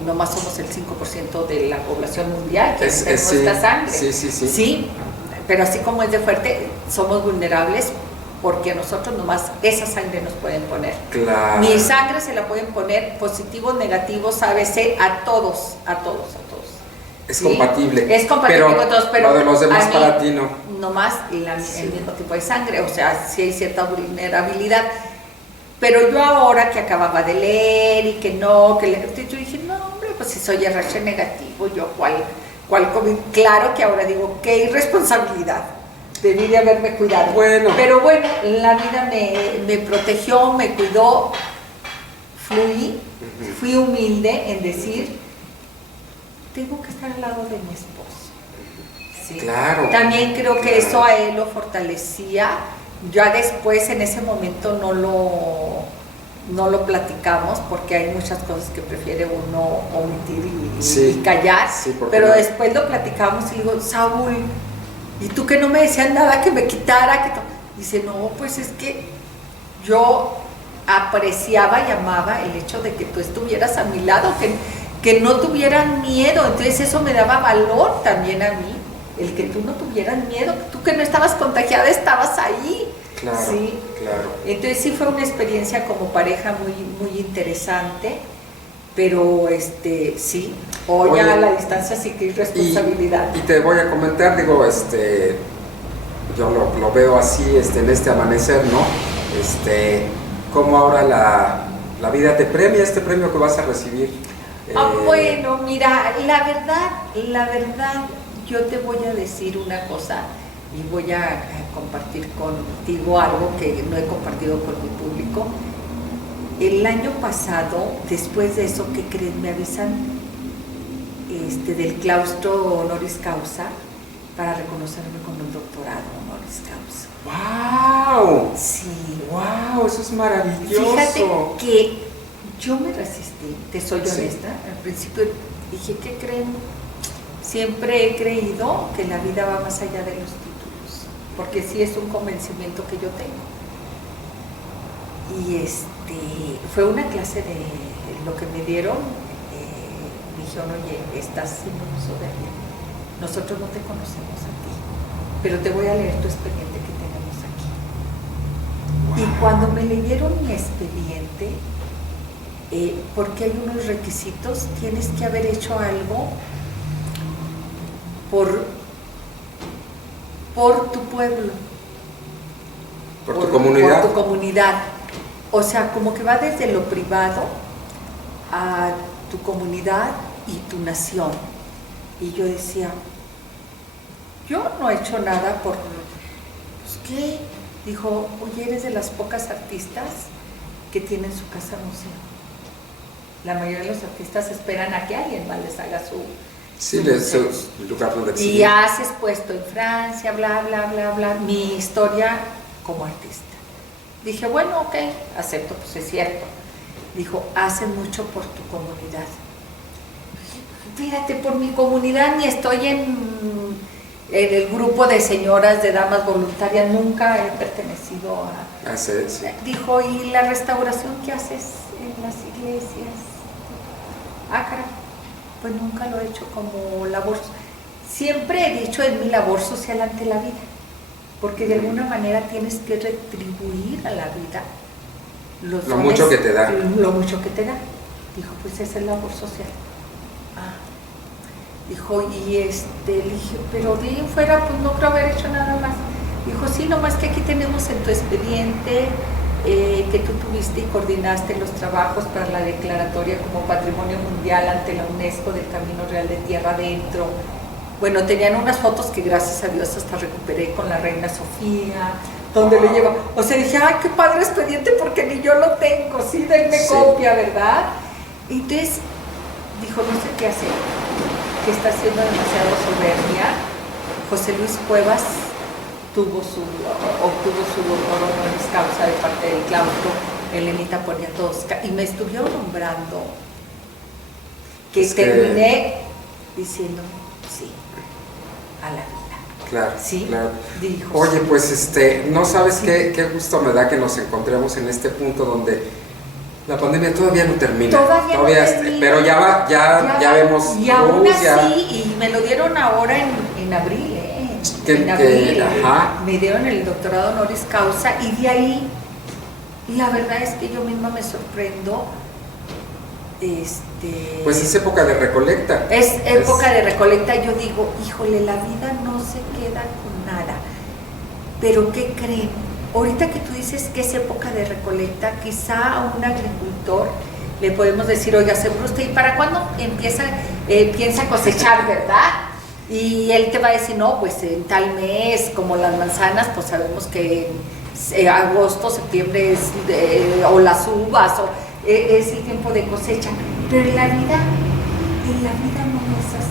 nomás somos el 5% de la población mundial que tenemos esta sangre. Sí, pero así como es de fuerte, somos vulnerables, porque nosotros nomás esa sangre nos pueden poner. Claro. Mi sangre se la pueden poner positivos, negativos, ABC, a todos. Es compatible. Es compatible con todos, pero lo de los demás para ti no. Nomás el mismo tipo de sangre, o sea, sí hay cierta vulnerabilidad. Pero yo ahora que acababa de leer y yo dije, no, hombre, pues si soy RH negativo, yo ¿Cuál COVID? Claro que ahora digo, qué irresponsabilidad. Debí de haberme cuidado. Bueno. Pero bueno, la vida me protegió, me cuidó, fluí, fui humilde en decir, tengo que estar al lado de mi esposo. ¿Sí? Claro. También creo que eso a él lo fortalecía. Ya después, en ese momento, no lo platicamos porque hay muchas cosas que prefiere uno omitir y callar. Sí, pero no. después lo platicamos y le digo, Saúl, ¿y tú que no me decías nada que me quitara? Dice, no, pues es que yo apreciaba y amaba el hecho de que tú estuvieras a mi lado, que no tuvieran miedo. Entonces eso me daba valor también a mí, el que tú no tuvieras miedo, tú que no estabas contagiada estabas ahí. Claro, ¿sí? Claro. Entonces sí fue una experiencia como pareja muy interesante, pero sí, hoy a la distancia sí que hay responsabilidad. Y te voy a comentar, digo, yo lo veo así, en este amanecer, ¿no? Cómo ahora la vida te premia, este premio que vas a recibir. Bueno, mira, la verdad, yo te voy a decir una cosa y voy a compartir contigo algo que no he compartido con mi público. El año pasado, después de eso, ¿qué creen? Me avisan del claustro honoris causa para reconocerme con un doctorado honoris causa. ¡Wow! Sí. ¡Wow! Eso es maravilloso. Fíjate que yo me resistí, te soy honesta. Sí. Al principio dije, ¿qué creen? Siempre he creído que la vida va más allá de los títulos, porque sí es un convencimiento que yo tengo. Y fue una clase de lo que me dieron, me dijeron, oye, estás haciendo uso de alguien, nosotros no te conocemos a ti, pero te voy a leer tu expediente que tenemos aquí. Wow. Y cuando me leyeron mi expediente, porque hay unos requisitos, tienes que haber hecho algo por tu pueblo, por tu comunidad. Por tu comunidad. O sea, como que va desde lo privado a tu comunidad y tu nación. Y yo decía, yo no he hecho nada por... Pues, ¿qué? Dijo, oye, eres de las pocas artistas que tienen su casa museo. La mayoría de los artistas esperan a que alguien más les haga su lugar donde exhibir. Y has expuesto en Francia, bla, bla, bla, bla, mi historia como artista. Dije, bueno, ok, acepto, pues es cierto. Dijo, hacen mucho por tu comunidad. Fíjate, por mi comunidad ni estoy en el grupo de señoras, de damas voluntarias, nunca he pertenecido a... Sí. Dijo, ¿y la restauración que haces en las iglesias? Caray, pues nunca lo he hecho como labor. Siempre he dicho en mi labor social ante la vida, porque de alguna manera tienes que retribuir a la vida lo mucho que te da. Lo mucho que te da. Dijo, pues esa es labor social. Dijo, y le dije, pero de ahí fuera, pues no creo haber hecho nada más. Dijo, sí, nomás que aquí tenemos en tu expediente que tú tuviste y coordinaste los trabajos para la declaratoria como Patrimonio Mundial ante la UNESCO del Camino Real de Tierra Adentro. Bueno, tenían unas fotos que gracias a Dios hasta recuperé con la reina Sofía, donde le lleva. O sea, dije, ay, qué padre expediente, porque ni yo lo tengo, sí, denme copia, ¿verdad? Y entonces dijo, no sé qué hacer, que está siendo demasiado soberbia. José Luis Cuevas obtuvo su doctor honoris causa de parte del claustro, Elenita Poniatowska, y me estuvieron nombrando que terminé diciendo sí a la vida. Claro, sí, claro. Dijo, oye, pues no sabes qué gusto me da que nos encontremos en este punto donde la pandemia todavía no termina. Todavía no termina, pero ya vemos y aún así, y me lo dieron ahora en abril, en abril, me dieron el doctorado honoris causa, y de ahí la verdad es que yo misma me sorprendo. Pues es época de recolecta. Es época de recolecta. Yo digo, híjole, la vida no se queda con nada. Pero ¿qué creen? Ahorita que tú dices que es época de recolecta, quizá a un agricultor le podemos decir, oiga, seguro usted, ¿y para cuándo piensa a cosechar, verdad? Y él te va a decir, no, pues en tal mes, como las manzanas, pues sabemos que agosto, septiembre es, o las uvas, o es el tiempo de cosecha. Pero en la vida no es así.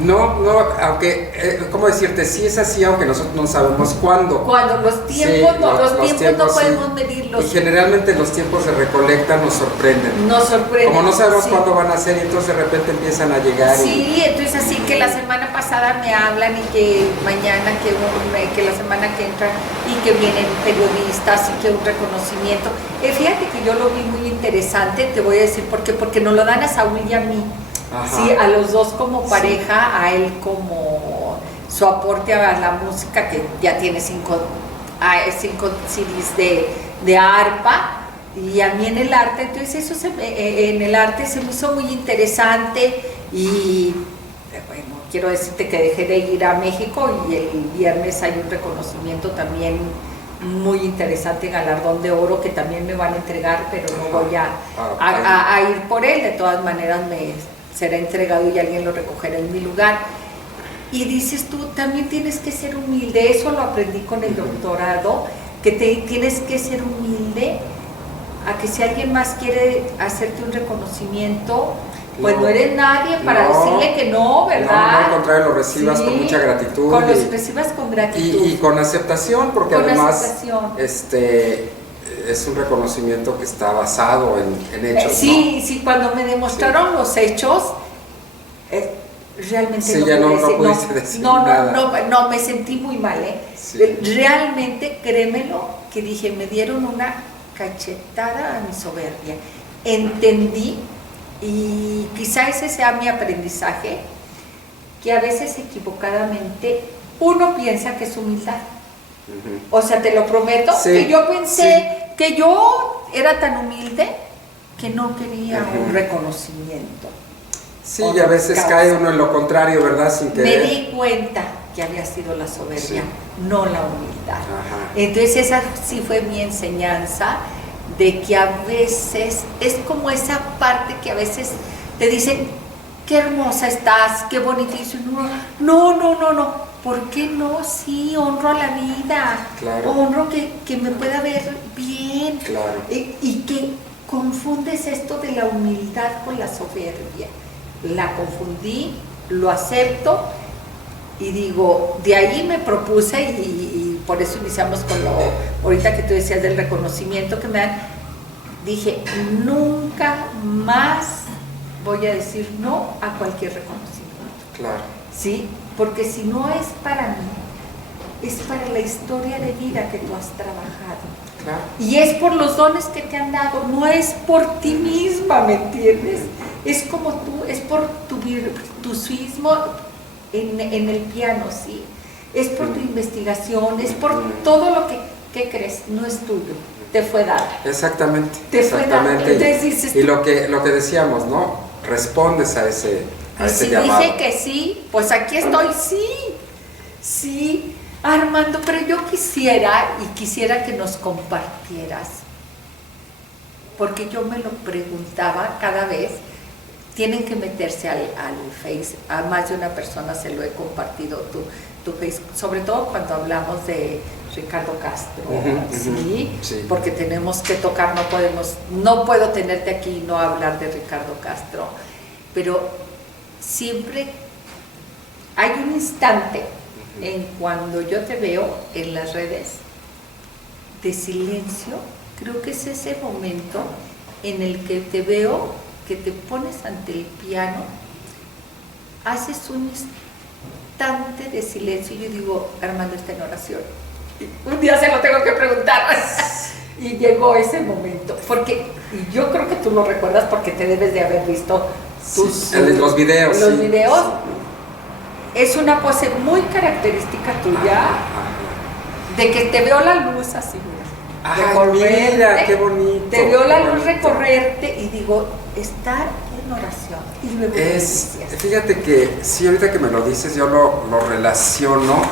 No, aunque, ¿cómo decirte? Sí es así, aunque nosotros no sabemos cuándo. Cuando los tiempos, sí, los tiempos no podemos medirlos. Y generalmente los tiempos de recolecta nos sorprenden. Nos sorprenden. Como no sabemos cuándo van a ser, y entonces de repente empiezan a llegar. Sí, entonces así que la semana pasada me hablan y que mañana, que la semana que entra, y que vienen periodistas y que un reconocimiento. Fíjate que yo lo vi muy interesante, te voy a decir por qué, porque nos lo dan a Saúl y a mí. Ajá. Sí, a los dos como pareja, sí. A él como su aporte a la música, que ya tiene 5 CDs de arpa, y a mí en el arte. Entonces eso en el arte se me hizo muy interesante. Y bueno, quiero decirte que dejé de ir a México, y el viernes hay un reconocimiento también muy interesante, galardón de oro, que también me van a entregar, pero no voy a ir por él. De todas maneras será entregado y alguien lo recogerá en mi lugar. Y dices tú, también tienes que ser humilde. Eso lo aprendí con el doctorado, que tienes que ser humilde a que si alguien más quiere hacerte un reconocimiento, pues no eres nadie para decirle que no, ¿verdad? No, al contrario, lo recibas con mucha gratitud. Los recibas con gratitud. Y con aceptación, porque con además es un reconocimiento que está basado en hechos. Sí, ¿no? Sí, cuando me demostraron los hechos, realmente sí, no pudiste decir nada. No, me sentí muy mal, Sí. Realmente, créemelo, que dije, me dieron una cachetada a mi soberbia. Entendí, y quizá ese sea mi aprendizaje, que a veces equivocadamente uno piensa que es humildad. O sea, te lo prometo, sí, que yo pensé que yo era tan humilde que no quería un reconocimiento. Sí, y a veces cae uno en lo contrario, ¿verdad? Sin querer. Me di cuenta que había sido la soberbia, no la humildad. Ajá. Entonces esa sí fue mi enseñanza, de que a veces es como esa parte que a veces te dicen, qué hermosa estás, qué bonita, y dices, no. ¿Por qué no? Sí, honro a la vida, claro. Honro que me pueda ver bien, claro. Y que confundes esto de la humildad con la soberbia. La confundí, lo acepto, y digo, de ahí me propuse, y por eso iniciamos con ahorita que tú decías del reconocimiento que me dan, dije, nunca más voy a decir no a cualquier reconocimiento. Claro. ¿Sí? Porque si no es para mí, es para la historia de vida que tú has trabajado. Claro. Y es por los dones que te han dado, no es por ti misma, ¿me entiendes? Es como tú, es por tu virtuosismo en el piano, ¿sí? Es por tu investigación, es por todo lo que crees, no es tuyo, te fue dado. Exactamente. Fue dado. Entonces dices, y lo que decíamos, ¿no? Respondes a ese llamado. Dije que sí, pues aquí estoy, sí, Armando, pero yo quisiera que nos compartieras, porque yo me lo preguntaba cada vez. Tienen que meterse al Face, a más de una persona se lo he compartido tu Face, sobre todo cuando hablamos de Ricardo Castro, ¿sí? Porque tenemos que tocar, no puedo tenerte aquí y no hablar de Ricardo Castro, pero siempre hay un instante en cuando yo te veo en las redes de silencio, creo que es ese momento en el que te veo, que te pones ante el piano, haces un instante de silencio, y yo digo, Armando está en oración. Un día se lo tengo que preguntar. Y llegó ese momento, porque yo creo que tú lo recuerdas porque te debes de haber visto los videos. Los videos. Es una pose muy característica tuya, de que te veo la luz así, mira, qué bonito. Te veo la luz recorrerte, y digo, estar en oración. Y luego fíjate que, sí, ahorita que me lo dices, yo lo relaciono,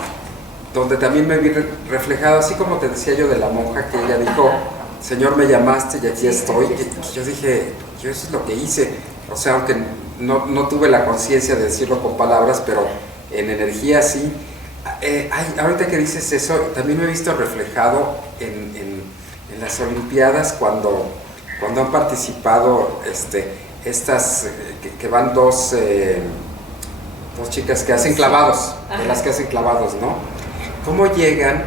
donde también me vi reflejado, así como te decía yo de la monja, que ella dijo, Señor, me llamaste y aquí estoy. Aquí estoy. Yo dije, yo eso es lo que hice. O sea, aunque no tuve la conciencia de decirlo con palabras, pero en energía así. Ahorita que dices eso, también me he visto reflejado en las Olimpiadas cuando han participado estas que van dos chicas que hacen clavados, de las que hacen clavados, ¿no? ¿Cómo llegan?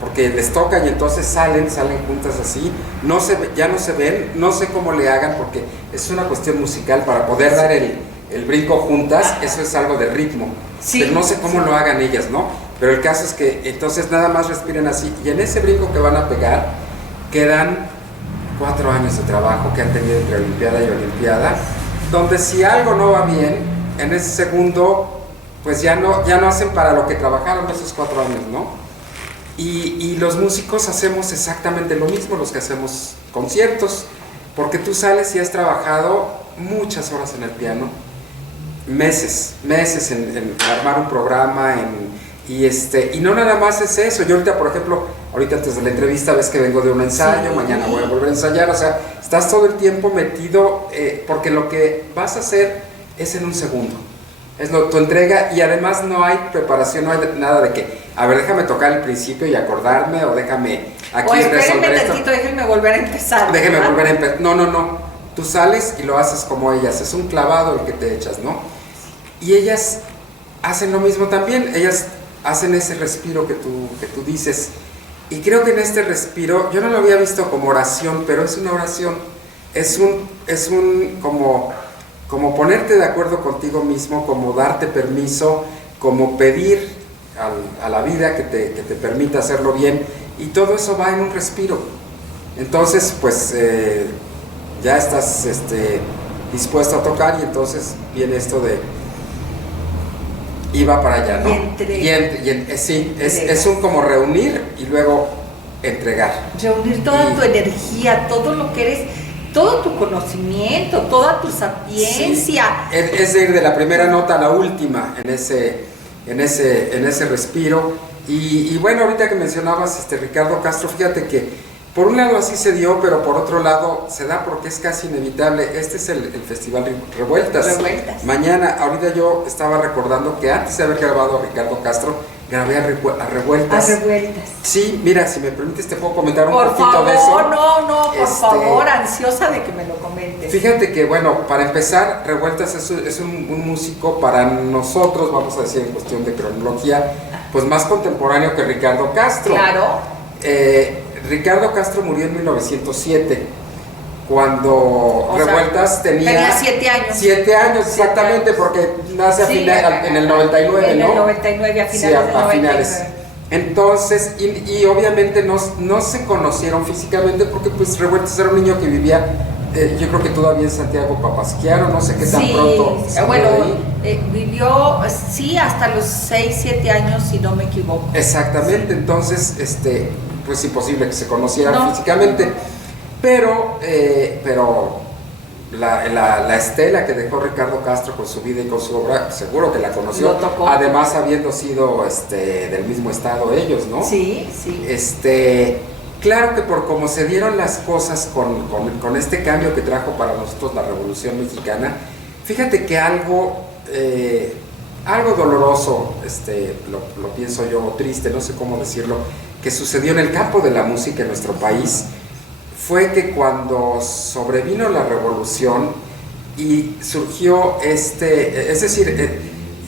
Porque les toca y entonces salen juntas así, ya no se ven, no sé cómo le hagan porque es una cuestión musical para poder dar el brinco juntas, eso es algo de ritmo, pero no sé cómo lo hagan ellas, ¿no? Pero el caso es que entonces nada más respiren así y en ese brinco que van a pegar quedan 4 años de trabajo que han tenido entre Olimpiada y Olimpiada, donde si algo no va bien, en ese segundo pues ya no hacen para lo que trabajaron esos 4 años, ¿no? Y los músicos hacemos exactamente lo mismo, los que hacemos conciertos, porque tú sales y has trabajado muchas horas en el piano, meses en armar un programa, y no nada más es eso. Yo ahorita antes de la entrevista ves que vengo de un ensayo, mañana voy a volver a ensayar, o sea, estás todo el tiempo metido, porque lo que vas a hacer es en un segundo. Es tu entrega y además no hay preparación, no hay nada de que, a ver, déjame tocar el principio y acordarme o déjame aquí resolver esto. Déjenme volver a empezar. Déjeme volver a empezar. No. Tú sales y lo haces como ellas. Es un clavado el que te echas, ¿no? Y ellas hacen lo mismo también. Ellas hacen ese respiro que tú dices. Y creo que en este respiro, yo no lo había visto como oración, pero es una oración. Es un como ponerte de acuerdo contigo mismo, como darte permiso, como pedir a la vida que te permita hacerlo bien, y todo eso va en un respiro. Entonces, pues ya estás dispuesto a tocar y entonces viene esto de y va para allá, ¿no? Sí, es un como reunir y luego entregar. Reunir toda tu energía, todo lo que eres, todo tu conocimiento, toda tu sapiencia. Sí, es de ir de la primera nota a la última en ese respiro. Y bueno, ahorita que mencionabas Ricardo Castro, fíjate que por un lado así se dio, pero por otro lado se da porque es casi inevitable. Este es el Festival Revueltas. Mañana, ahorita yo estaba recordando que antes de haber grabado a Ricardo Castro, grabé a Revueltas. Sí, mira, si me permites te puedo comentar un poquito de eso. Por favor, ansiosa de que me lo comentes. Fíjate que, bueno, para empezar, Revueltas es un músico para nosotros, vamos a decir en cuestión de cronología, pues más contemporáneo que Ricardo Castro. Claro. Ricardo Castro murió en 1907, cuando Revueltas tenía 7 años. 7 años, exactamente, porque nace en el 99, en ¿no? En el 99, a finales del 99. Entonces, y obviamente no se conocieron físicamente porque pues Revueltas era un niño que vivía, yo creo que todavía en Santiago Papasquiaro, no sé qué tan pronto. Bueno, vivió, hasta los 6, 7 años, si no me equivoco. Exactamente, entonces, pues imposible que se conocieran físicamente, pero la estela que dejó Ricardo Castro con su vida y con su obra, seguro que la conoció, además habiendo sido del mismo estado ellos, ¿no? Sí. Claro que por cómo se dieron las cosas con este cambio que trajo para nosotros la Revolución Mexicana, fíjate que algo doloroso, lo pienso yo, triste, no sé cómo decirlo, que sucedió en el campo de la música en nuestro país, fue que cuando sobrevino la revolución y surgió es decir,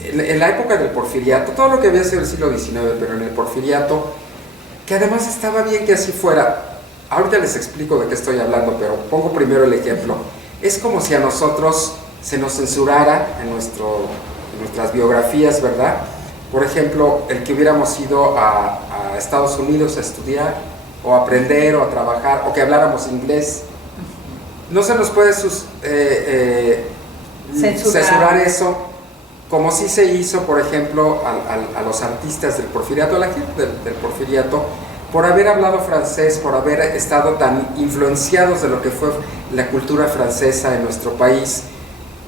en la época del porfiriato, todo lo que había sido el siglo XIX, pero en el porfiriato, que además estaba bien que así fuera, ahorita les explico de qué estoy hablando, pero pongo primero el ejemplo, es como si a nosotros se nos censurara en nuestras biografías, ¿verdad? Por ejemplo, el que hubiéramos ido a Estados Unidos a estudiar, o a aprender, o a trabajar, o que habláramos inglés. No se nos puede censurar eso, como sí se hizo, por ejemplo, a los artistas del porfiriato, a la gente del porfiriato, por haber hablado francés, por haber estado tan influenciados de lo que fue la cultura francesa en nuestro país.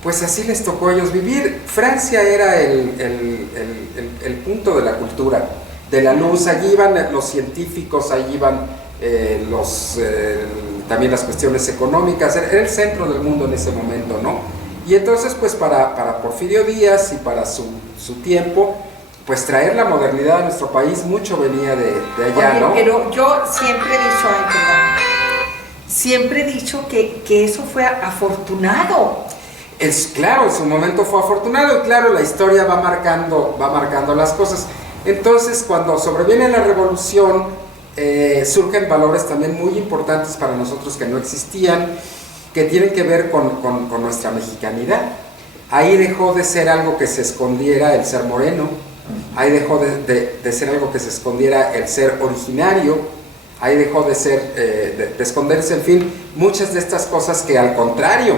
Pues así les tocó a ellos vivir. Francia era el punto de la cultura, de la luz. Allí iban los científicos, allí iban también las cuestiones económicas. Era el centro del mundo en ese momento, ¿no? Y entonces, pues para Porfirio Díaz y para su tiempo, pues traer la modernidad a nuestro país, mucho venía de allá. Oye, ¿no? pero yo siempre he dicho, siempre he dicho que eso fue afortunado. Claro, en su momento fue afortunado, y claro, la historia va marcando las cosas. Entonces, cuando sobreviene la revolución, surgen valores también muy importantes para nosotros que no existían, que tienen que ver con nuestra mexicanidad. Ahí dejó de ser algo que se escondiera el ser moreno, ahí dejó de ser algo que se escondiera el ser originario, ahí dejó de ser, de esconderse, en fin, muchas de estas cosas que al contrario,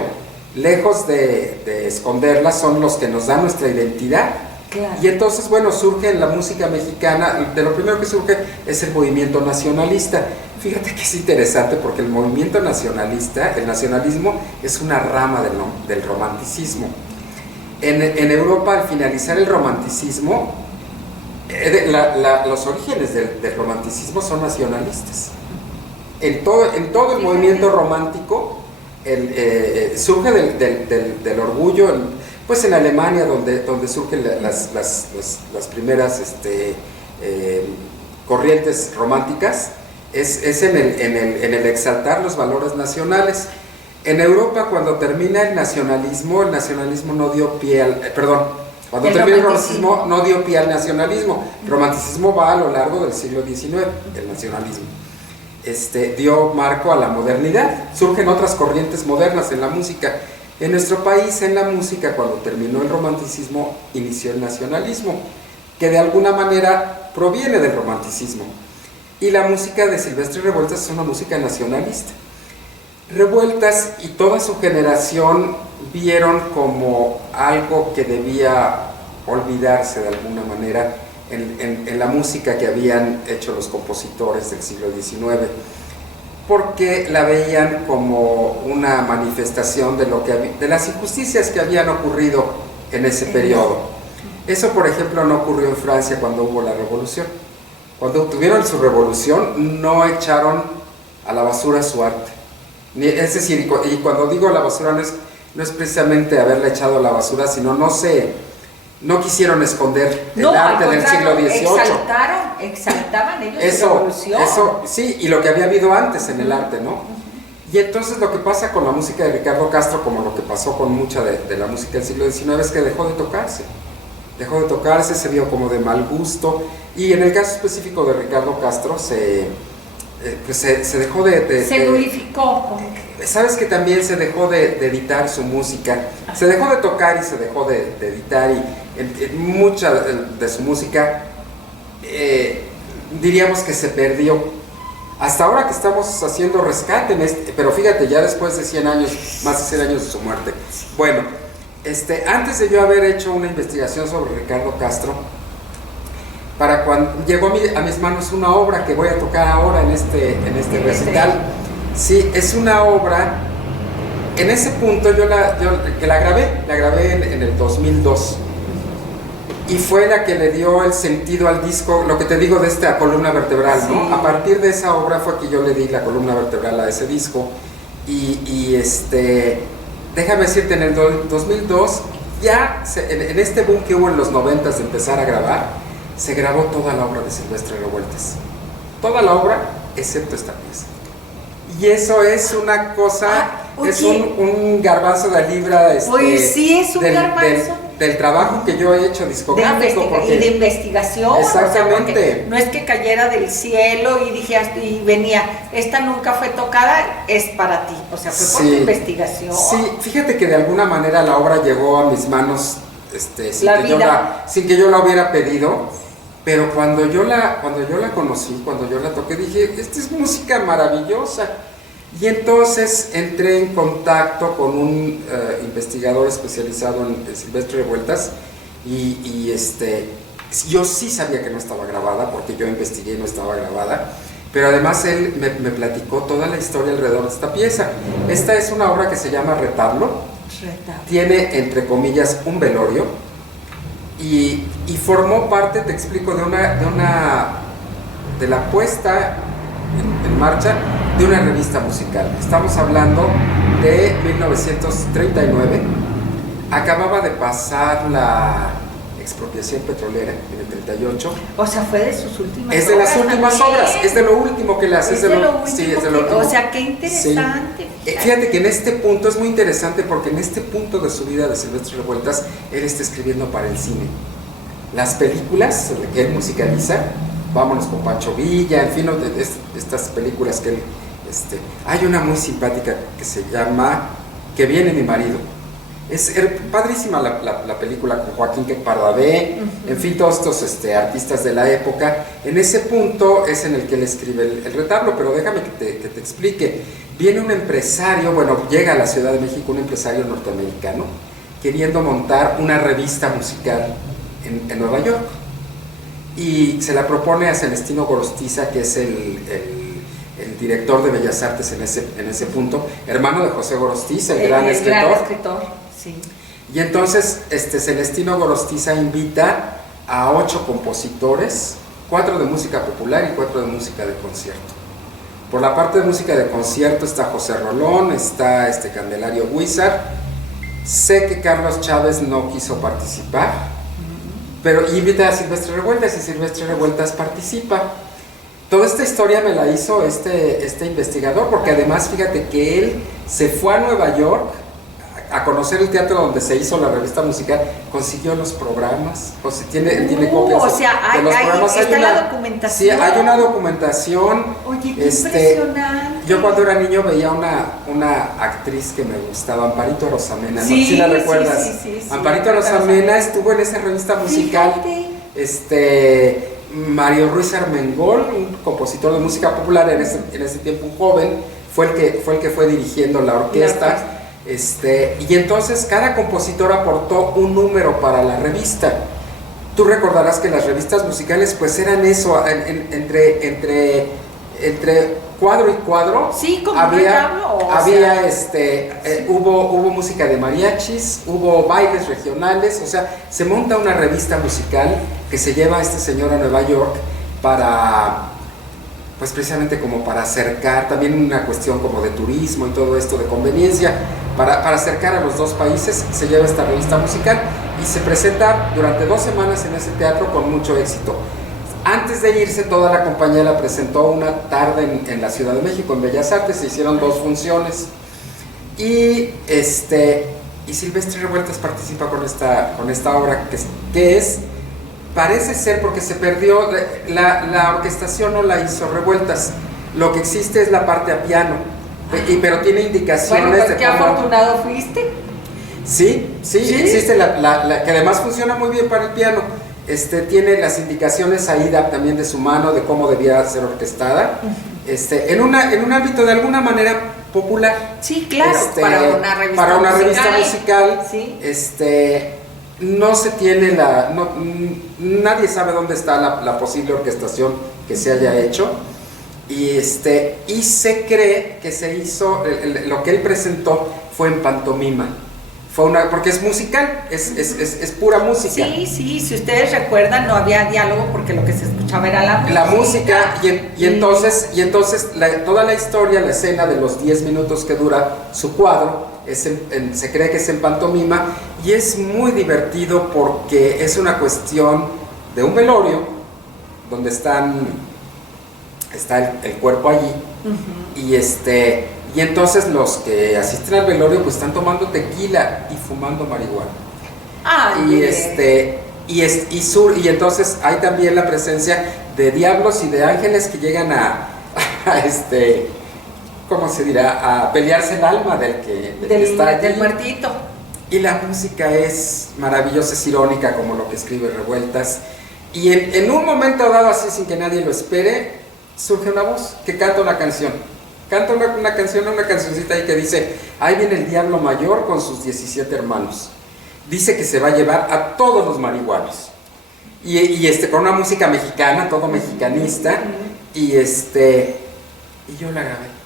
lejos de esconderlas, son los que nos dan nuestra identidad. Claro. Y entonces, bueno, surge en la música mexicana, de lo primero que surge es el movimiento nacionalista. Fíjate que es interesante porque el movimiento nacionalista, el nacionalismo, es una rama del romanticismo. En Europa, al finalizar el romanticismo, los orígenes del romanticismo son nacionalistas. En todo el movimiento romántico, surge del orgullo, pues en Alemania, donde surgen las primeras corrientes románticas, es en el exaltar los valores nacionales. En Europa, cuando termina el nacionalismo no dio pie al... cuando termina el romanticismo no dio pie al nacionalismo. El romanticismo va a lo largo del siglo XIX, el nacionalismo. Dio marco a la modernidad. Surgen otras corrientes modernas en la música. En nuestro país, en la música, cuando terminó el romanticismo, inició el nacionalismo, que de alguna manera proviene del romanticismo. Y la música de Silvestre Revueltas es una música nacionalista. Revueltas y toda su generación vieron como algo que debía olvidarse de alguna manera en la música que habían hecho los compositores del siglo XIX, porque la veían como una manifestación de las injusticias que habían ocurrido en ese periodo. Eso, por ejemplo, no ocurrió en Francia cuando hubo la revolución. Cuando tuvieron su revolución, no echaron a la basura su arte. Es decir, y cuando digo la basura no es precisamente haberla echado a la basura, sino no quisieron esconder el arte del siglo XVIII. Exaltaban ellos la revolución. Eso, sí, y lo que había habido antes en el arte, ¿no? Y entonces lo que pasa con la música de Ricardo Castro, como lo que pasó con mucha de la música del siglo XIX, es que dejó de tocarse, se vio como de mal gusto, y en el caso específico de Ricardo Castro se dejó se nulificó. Sabes que también se dejó de editar su música, se dejó de tocar y se dejó de editar, y mucha de su música diríamos que se perdió. Hasta ahora que estamos haciendo rescate, pero fíjate, ya después de 100 años, más de 100 años de su muerte. Bueno, antes de yo haber hecho una investigación sobre Ricardo Castro, para cuando llegó a mis manos una obra que voy a tocar ahora en este recital. Sí, es una obra, en ese punto yo la grabé en el 2002, y fue la que le dio el sentido al disco, lo que te digo de esta columna vertebral, ¿no? Sí. A partir de esa obra fue que yo le di la columna vertebral a ese disco, y déjame decirte, en el 2002, ya en este boom que hubo en los 90s de empezar a grabar, se grabó toda la obra de Silvestre Revueltas. Toda la obra, excepto esta pieza. Y eso es una cosa, es un garbanzo de libra. Pues sí, es un garbanzo. Del trabajo que yo he hecho discográfico. Y de investigación. Exactamente. O sea, no es que cayera del cielo y venía, esta nunca fue tocada, es para ti. O sea, fue por tu investigación. Sí, fíjate que de alguna manera la obra llegó a mis manos sin que yo la hubiera pedido. Pero cuando yo la conocí, cuando yo la toqué, dije, esta es música maravillosa. Y entonces entré en contacto con un investigador especializado en Silvestre Revueltas, y yo sí sabía que no estaba grabada, porque yo investigué y no estaba grabada, pero además él me platicó toda la historia alrededor de esta pieza. Esta es una obra que se llama Retablo. Tiene, entre comillas, un velorio. Y formó parte, te explico, de la puesta en marcha de una revista musical. Estamos hablando de 1939, acababa de pasar la expropiación petrolera en el 38. O sea, fue de sus últimas obras. Es de las últimas obras, es de lo último que le hace. Es de lo último. Sí, es de lo último. O sea, qué interesante. Sí. Fíjate que en este punto es muy interesante porque en este punto de su vida de Silvestre Revueltas, él está escribiendo para el cine. Las películas que él musicaliza, Vámonos con Pancho Villa, en fin, estas películas que él... hay una muy simpática que se llama Que viene mi marido. Es padrísima la película con Joaquín Pardavé, en fin, todos estos artistas de la época. En ese punto es en el que él escribe el retablo, pero déjame que te explique. Viene un empresario, llega a la Ciudad de México un empresario norteamericano queriendo montar una revista musical en Nueva York, y se la propone a Celestino Gorostiza, que es el director de Bellas Artes en ese punto, hermano de José Gorostiza, el gran escritor. Sí. Y entonces Celestino Gorostiza invita a 8 compositores, 4 de música popular y 4 de música de concierto. Por la parte de música de concierto está José Rolón, está Candelario Huízar. Sé que Carlos Chávez no quiso participar, pero invita a Silvestre Revueltas, y Silvestre Revueltas participa. Toda esta historia me la hizo este investigador, porque además fíjate que él se fue a Nueva York a conocer el teatro donde se hizo la revista musical, consiguió los programas, tiene copias o sea, de los programas. Está la documentación. Sí, hay una documentación. Oye, qué impresionante. Yo cuando era niño veía una actriz que me gustaba, Amparito Arosamena, ¿no? ¿Sí la recuerdas? Sí, Amparito Arosamena estuvo en esa revista musical. Fíjate. Mario Ruiz Armengol, un compositor de música popular, en ese tiempo un joven, fue el que fue dirigiendo la orquesta. Y entonces cada compositor aportó un número para la revista. Tú recordarás que las revistas musicales pues eran eso, entre cuadro y cuadro. Sí, como hubo música de mariachis, hubo bailes regionales, o sea, se monta una revista musical que se lleva a este señor a Nueva York pues precisamente como para acercar, también una cuestión como de turismo y todo esto, de conveniencia, para acercar a los dos países. Se lleva esta revista musical y se presenta durante 2 semanas en ese teatro con mucho éxito. Antes de irse, toda la compañía la presentó una tarde en la Ciudad de México, en Bellas Artes. Se hicieron 2 funciones y Silvestre Revueltas participa con esta obra que parece ser, porque se perdió, la orquestación no la hizo Revueltas, lo que existe es la parte a piano, pero tiene indicaciones de qué afortunado fuiste. Sí, existe que además funciona muy bien para el piano. Tiene las indicaciones ahí también de su mano de cómo debía ser orquestada, en un ámbito de alguna manera popular. Sí, claro, para una revista musical. Sí. No se tiene nadie sabe dónde está la posible orquestación que se haya hecho, y se cree que se hizo, lo que él presentó fue en pantomima, porque es musical, es pura música. Sí, si ustedes recuerdan, no había diálogo porque lo que se escuchaba era la música. Y entonces toda la historia, la escena de los 10 minutos que dura su cuadro, se cree que es en pantomima, y es muy divertido porque es una cuestión de un velorio donde está el cuerpo allí, y entonces los que asisten al velorio pues están tomando tequila y fumando marihuana. Y entonces hay también la presencia de diablos y de ángeles que llegan ¿cómo se dirá? A pelearse el alma del que está allí. Del muertito. Y la música es maravillosa, es irónica, como lo que escribe Revueltas. Y en un momento dado, así sin que nadie lo espere, surge una voz que canta una canción. Canta una cancioncita ahí que dice: ahí viene el diablo mayor con sus 17 hermanos. Dice que se va a llevar a todos los marihuanos. Con una música mexicana, todo mexicanista. Y yo la grabé.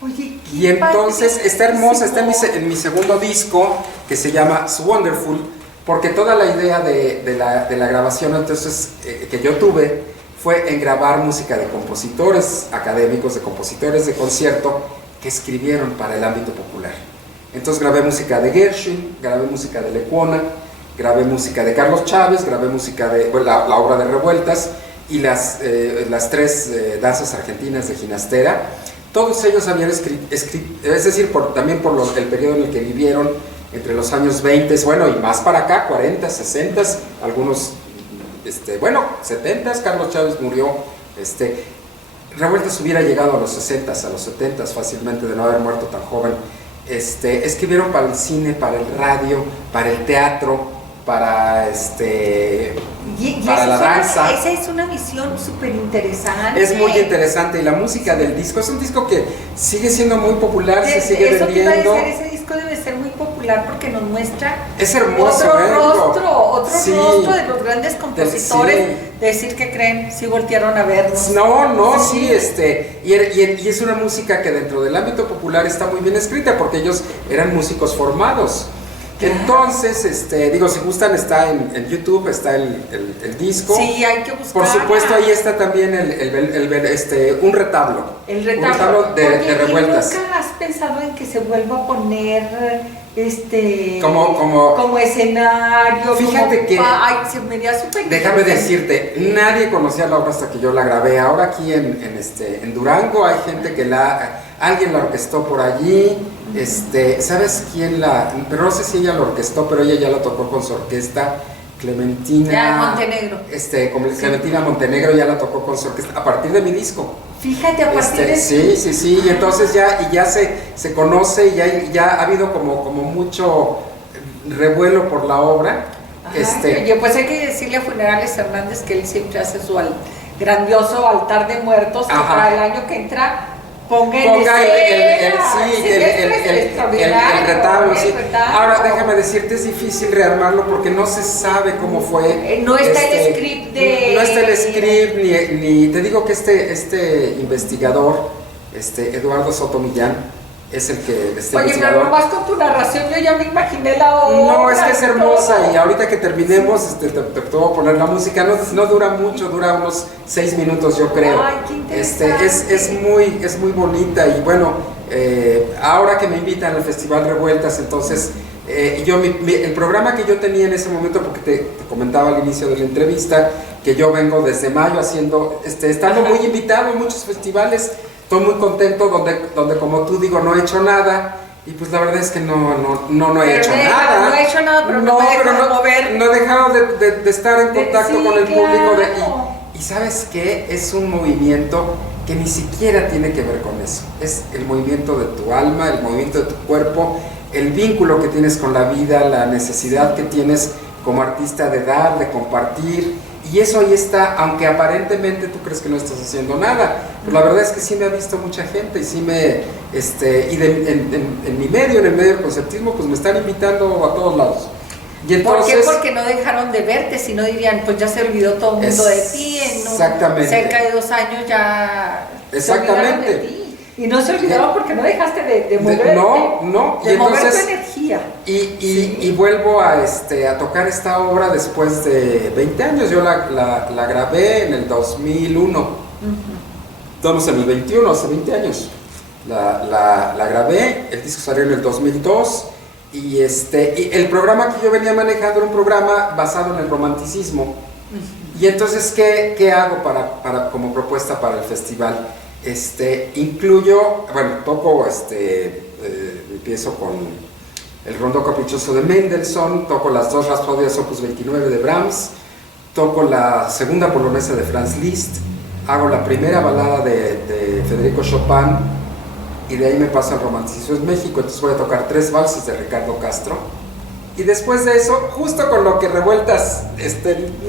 Oye, y entonces está hermosa, está en mi segundo disco, que se llama Wonderful, porque toda la idea de la grabación entonces que yo tuve fue en grabar música de compositores académicos, de compositores de concierto que escribieron para el ámbito popular. Entonces grabé música de Gershwin, grabé música de Lecuona, grabé música de Carlos Chávez, grabé música de la obra de Revueltas y las tres danzas argentinas de Ginastera. Todos ellos habían escrito, es decir, también por el periodo en el que vivieron, entre los años 20, bueno, y más para acá, 40, 60, algunos, 70, Carlos Chávez murió, Revueltas hubiera llegado a los 60, a los 70 fácilmente, de no haber muerto tan joven. Escribieron para el cine, para el radio, para el teatro, para para la danza. Esa es una visión súper interesante. Es muy interesante, y la música del disco es un disco que sigue siendo muy popular, se sigue vendiendo. Ese disco debe ser muy popular porque nos muestra es hermoso otro rostro de los grandes compositores. Decir que creen, sí voltearon a vernos. Sí, y es una música que dentro del ámbito popular está muy bien escrita porque ellos eran músicos formados. Entonces, si gustan, está en YouTube, está el disco. Sí, hay que buscar. Por supuesto, ahí está también un retablo. El retablo. Un retablo de Revueltas. ¿Nunca has pensado en que se vuelva a poner como escenario? Fíjate que se me dio súper. Déjame decirte, nadie conocía la obra hasta que yo la grabé. Ahora aquí en Durango hay gente que alguien la orquestó por allí. ¿Sabes quién pero no sé si ella la orquestó, pero ella ya la tocó con su orquesta, Clementina Montenegro. Clementina Montenegro ya la tocó con su orquesta a partir de mi disco. Fíjate, a partir de sí, y entonces ya se conoce y ya ha habido como mucho revuelo por la obra. Pues hay que decirle a Funerales Hernández que él siempre hace su grandioso altar de muertos, que para el año que entra ponga el retablo. Ahora déjame decirte, es difícil rearmarlo porque no se sabe cómo fue. No está el script No está el script, ni te digo que este investigador, Eduardo Soto Millán, es el que Oye, pero nomás con tu narración yo ya me imaginé la obra. No, es que es hermosa, y ahorita que terminemos te voy a poner la música. No dura mucho, dura unos 6 minutos, yo creo. Ay, qué interesante. Es muy bonita. Y bueno, ahora que me invitan al Festival Revueltas, entonces el programa que yo tenía en ese momento, porque te comentaba al inicio de la entrevista que yo vengo desde mayo estando muy invitado en muchos festivales. Estoy muy contento, donde como tú digo, no he hecho nada, y pues la verdad es que no he hecho nada. No he hecho nada, pero no me he dejado de mover. No he dejado de estar en contacto con el público. Y ¿sabes qué? Es un movimiento que ni siquiera tiene que ver con eso. Es el movimiento de tu alma, el movimiento de tu cuerpo, el vínculo que tienes con la vida, la necesidad que tienes como artista de dar, de compartir. Y eso ahí está, aunque aparentemente tú crees que no estás haciendo nada, pero la verdad es que sí me ha visto mucha gente y sí en mi medio, en el medio del conceptismo, pues me están invitando a todos lados. Y entonces, ¿por qué? Porque no dejaron de verte, si no dirían, pues ya se olvidó todo el mundo de ti, exactamente. Cerca de 2 años ya exactamente. Se olvidaron de ti. Y no se olvidaron porque no dejaste de moverte. Y mover entonces, tu energía. Y vuelvo a tocar esta obra después de 20 años. Yo la grabé en el 2001. Estamos en el 21, hace 20 años. La grabé, el disco salió en el 2002. Y el programa que yo venía manejando era un programa basado en el romanticismo. Y entonces, ¿qué hago como propuesta para el festival? Toco, empiezo con el Rondó Caprichoso de Mendelssohn, toco las 2 Rhapsodias Opus 29 de Brahms, toco la segunda polonesa de Franz Liszt, hago la primera balada de Federico Chopin, y de ahí me paso al romanticismo en México. Entonces voy a tocar 3 valses de Ricardo Castro, y después de eso, justo con lo que Revueltas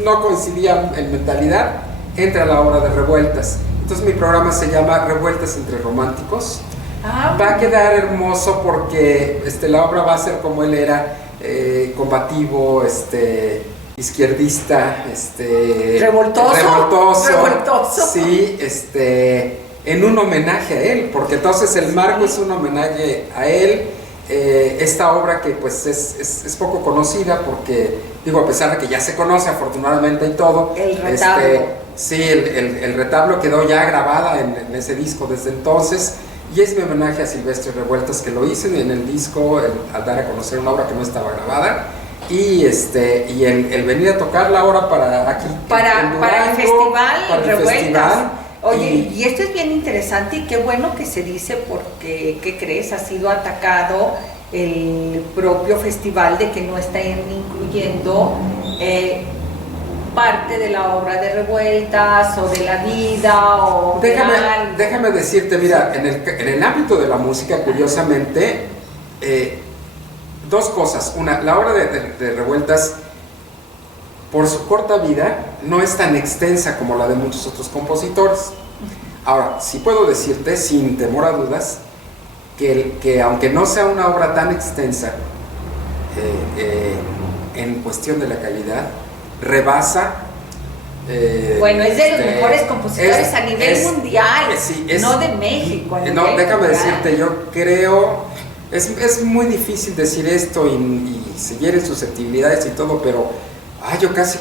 no coincidía en mentalidad, entra la obra de Revueltas. Entonces mi programa se llama Revueltas entre Románticos. Va a quedar hermoso porque la obra va a ser como él era, combativo, izquierdista, revoltoso. Sí, en un homenaje a él, porque entonces el marco es un homenaje a él. Esta obra que pues es poco conocida porque, a pesar de que ya se conoce afortunadamente y todo, el retablo. Sí, el retablo quedó ya grabada en ese disco desde entonces. y es mi homenaje a Silvestre Revueltas, que lo hice en el disco al dar a conocer una obra que no estaba grabada, y el venir a tocarla ahora para aquí para el festival para el Revueltas. festival. Oye, y esto es bien interesante y qué bueno que se dice, porque, ¿qué crees? Ha sido atacado el propio festival de que no están incluyendo parte de la obra de Revueltas o de la vida o déjame decirte, mira, en el ámbito de la música, curiosamente, dos cosas. Una, la obra de Revueltas, por su corta vida, no es tan extensa como la de muchos otros compositores. Ahora, sí puedo decirte, sin temor a dudas, que aunque no sea una obra tan extensa, en cuestión de la calidad, rebasa. Bueno, es de los mejores compositores a nivel mundial, no de México. No, déjame decirte, yo creo, es muy difícil decir esto y se hieren susceptibilidades y todo, pero yo casi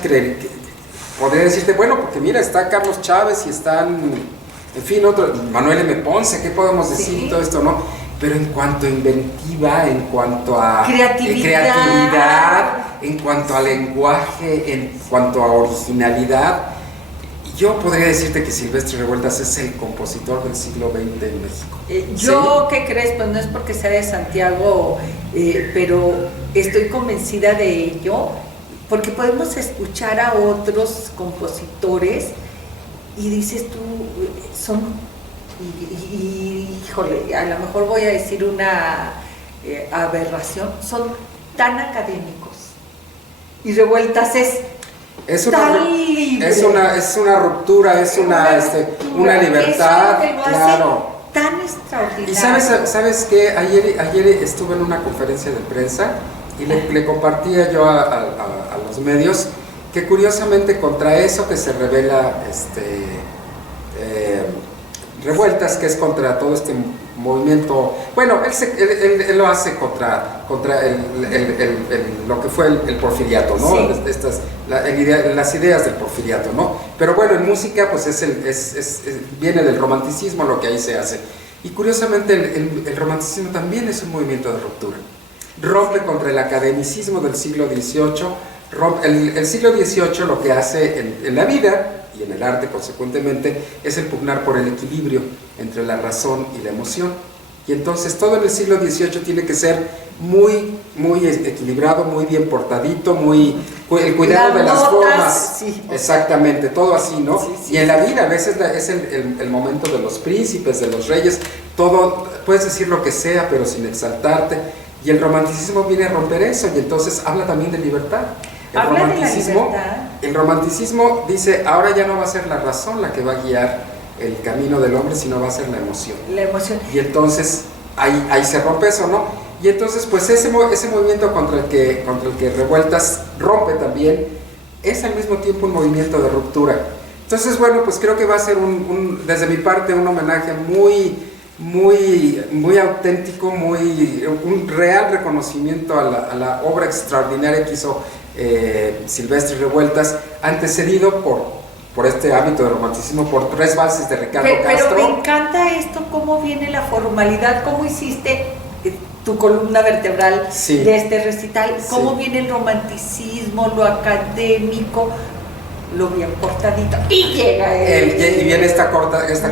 podría decirte, bueno, porque mira, está Carlos Chávez y están, en fin, Manuel M. Ponce, ¿qué podemos decir? Y todo esto, ¿no? Pero en cuanto a inventiva, en cuanto a creatividad, en cuanto a lenguaje, en cuanto a originalidad, yo podría decirte que Silvestre Revueltas es el compositor del siglo XX en México. Yo, ¿qué crees? Pues no es porque sea de Santiago, pero estoy convencida de ello, porque podemos escuchar a otros compositores y dices tú, híjole, a lo mejor voy a decir una aberración, son tan académicos, y Revueltas es tan libre. Es una ruptura, es una libertad, eso es lo que lo claro. hace tan extraordinario. Y sabes qué, ayer estuve en una conferencia de prensa y le compartía yo a los medios que curiosamente contra eso que se revela Revueltas, que es contra todo este movimiento, bueno, él lo hace contra lo que fue el porfiriato, ¿no? Sí. Las ideas del porfiriato, ¿no? Pero bueno, en música pues viene del romanticismo lo que ahí se hace. Y curiosamente el romanticismo también es un movimiento de ruptura. Rompe contra el academicismo del siglo XVIII. El siglo XVIII lo que hace en la vida y en el arte consecuentemente es el pugnar por el equilibrio entre la razón y la emoción, y entonces todo en el siglo XVIII tiene que ser muy, muy equilibrado, muy bien portadito, el cuidado de las formas, sí, exactamente, todo así, ¿no? Sí, y en la vida a veces es el momento de los príncipes, de los reyes, todo, puedes decir lo que sea pero sin exaltarte, y el romanticismo viene a romper eso, y entonces habla también de libertad. El romanticismo dice, ahora ya no va a ser la razón la que va a guiar el camino del hombre, sino va a ser la emoción. La emoción. Y entonces ahí se rompe eso, ¿no? Y entonces pues ese movimiento contra el que Revueltas rompe también, es al mismo tiempo un movimiento de ruptura. Entonces bueno, pues creo que va a ser desde mi parte un homenaje muy auténtico, un real reconocimiento a la obra extraordinaria que hizo Silvestre Revueltas, antecedido por este ámbito de romanticismo, por 3 valses de Ricardo Castro. Pero me encanta esto, cómo viene la formalidad, cómo hiciste tu columna vertebral de este recital, cómo viene el romanticismo, lo académico, lo bien cortadito, y llega y viene esta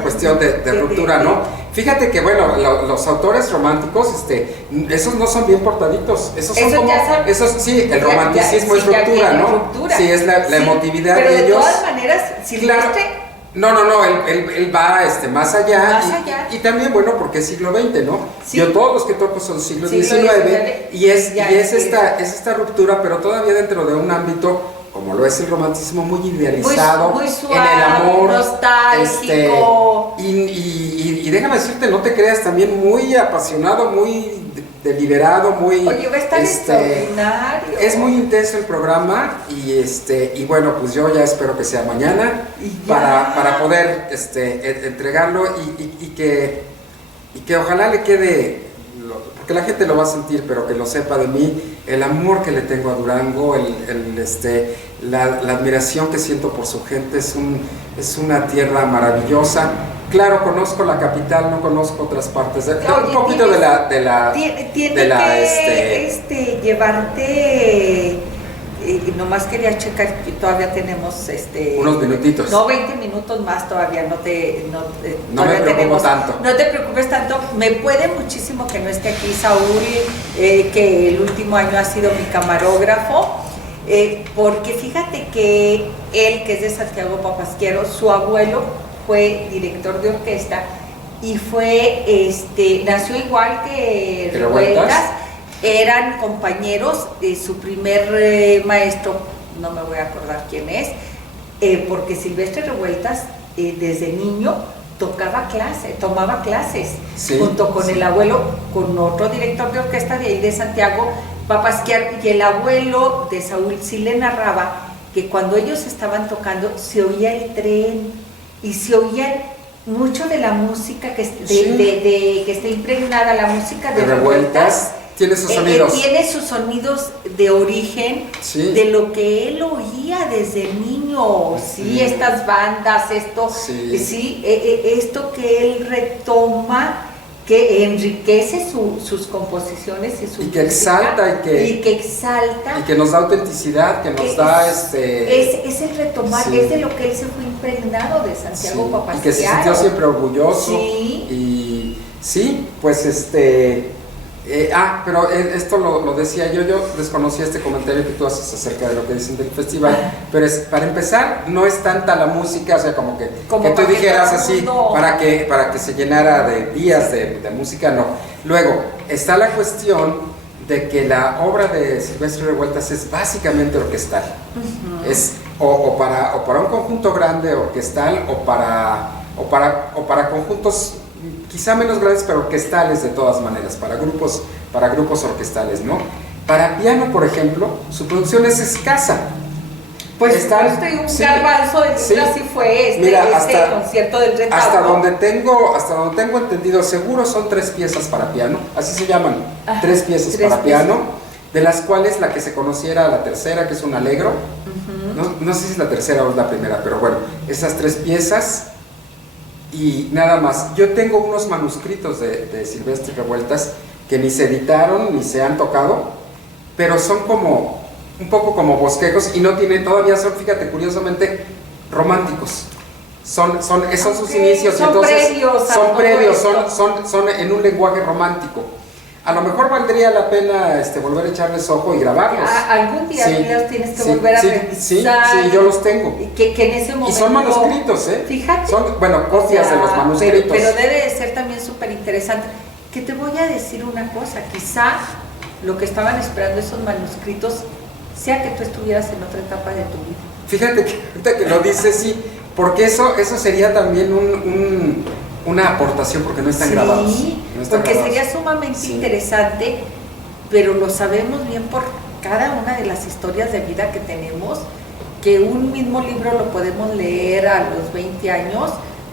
cuestión de ruptura, ¿no? Fíjate que bueno, los autores románticos, esos no son bien portaditos, esos sí, el romanticismo es ruptura, ¿no? Ruptura. Sí, es la emotividad pero de ellos. Pero de todas maneras, Silvestre... Claro, no, él va más allá, y también, bueno, porque es siglo XX, ¿no? Sí. Yo todos los que toco son siglo XIX, y es esta ruptura, pero todavía dentro de un ámbito, como lo es el romanticismo, muy idealizado, muy suave, en el amor, nostálgico. Y déjame decirte, no te creas, también muy apasionado, muy deliberado, muy... Oye, va a estar extraordinario. Es muy intenso el programa, y bueno, pues yo ya espero que sea mañana para poder entregarlo y que ojalá le quede, porque la gente lo va a sentir, pero que lo sepa de mí, el amor que le tengo a Durango, la admiración que siento por su gente. Es una tierra maravillosa, Claro, conozco la capital, no conozco otras partes. Oye, Un poquito llevarte. Nomás quería checar que todavía tenemos unos minutitos. No, 20 minutos más todavía, no todavía me preocupo tanto. No te preocupes tanto, me puede muchísimo que no esté aquí Saúl, que el último año ha sido mi camarógrafo, porque fíjate que él, que es de Santiago Papasquiaro, su abuelo fue director de orquesta y nació igual que Revueltas. Eran compañeros, su primer maestro, no me voy a acordar quién es, porque Silvestre Revueltas desde niño tomaba clases, sí, junto con el abuelo, con otro director de orquesta de ahí de Santiago, Papasquiaro, y el abuelo de Saúl sí le narraba que cuando ellos estaban tocando se oía el tren y se oía mucho de la música que está impregnada, la música de Revueltas. Tiene sus sonidos. Tiene sus sonidos de origen, sí, de lo que él oía desde niño, sí, estas bandas, esto, sí, esto que él retoma, que enriquece sus composiciones y su y que exalta y que exalta y que nos da autenticidad, que nos da es el retomar, sí, es de lo que él se fue impregnado de Santiago, sí, Papasquiaro, y que se sintió siempre orgulloso, sí, y sí, pues pero esto lo decía yo desconocía este comentario que tú haces acerca de lo que dicen del festival, pero para empezar, no es tanta la música, o sea, como que tú dijeras así, no, para que se llenara de días de música, no. Luego, está la cuestión de que la obra de Silvestre Revueltas es básicamente orquestal, es o para un conjunto grande orquestal, o para conjuntos quizá menos grandes, pero orquestales de todas maneras, para grupos orquestales, ¿no? Para piano, por ejemplo, su producción es escasa. Pues un garbanzo de libras sí fue concierto del Retablo. Hasta donde tengo entendido, seguro son 3 piezas para piano, así se llaman, 3 piezas para piano, de las cuales la que se conociera la tercera, que es un allegro, no sé si es la tercera o es la primera, pero bueno, esas 3 piezas. Y nada más. Yo tengo unos manuscritos de Silvestre Revueltas que ni se editaron ni se han tocado, pero son como un poco como bosquejos y todavía son, fíjate, curiosamente románticos. Son sus inicios, son entonces previos, son en un lenguaje romántico. A lo mejor valdría la pena volver a echarles ojo y grabarlos. Algún día los tienes que volver a revisar. Sí, yo los tengo. Que en ese momento, y son manuscritos, Fíjate. Son, copias de los manuscritos. Pero debe de ser también súper interesante. Que te voy a decir una cosa, quizá lo que estaban esperando esos manuscritos sea que tú estuvieras en otra etapa de tu vida. Fíjate que ahorita que lo dices, sí, porque eso sería también una aportación, porque no están grabados. Porque sería sumamente interesante, pero lo sabemos bien por cada una de las historias de vida que tenemos, que un mismo libro lo podemos leer a los 20 años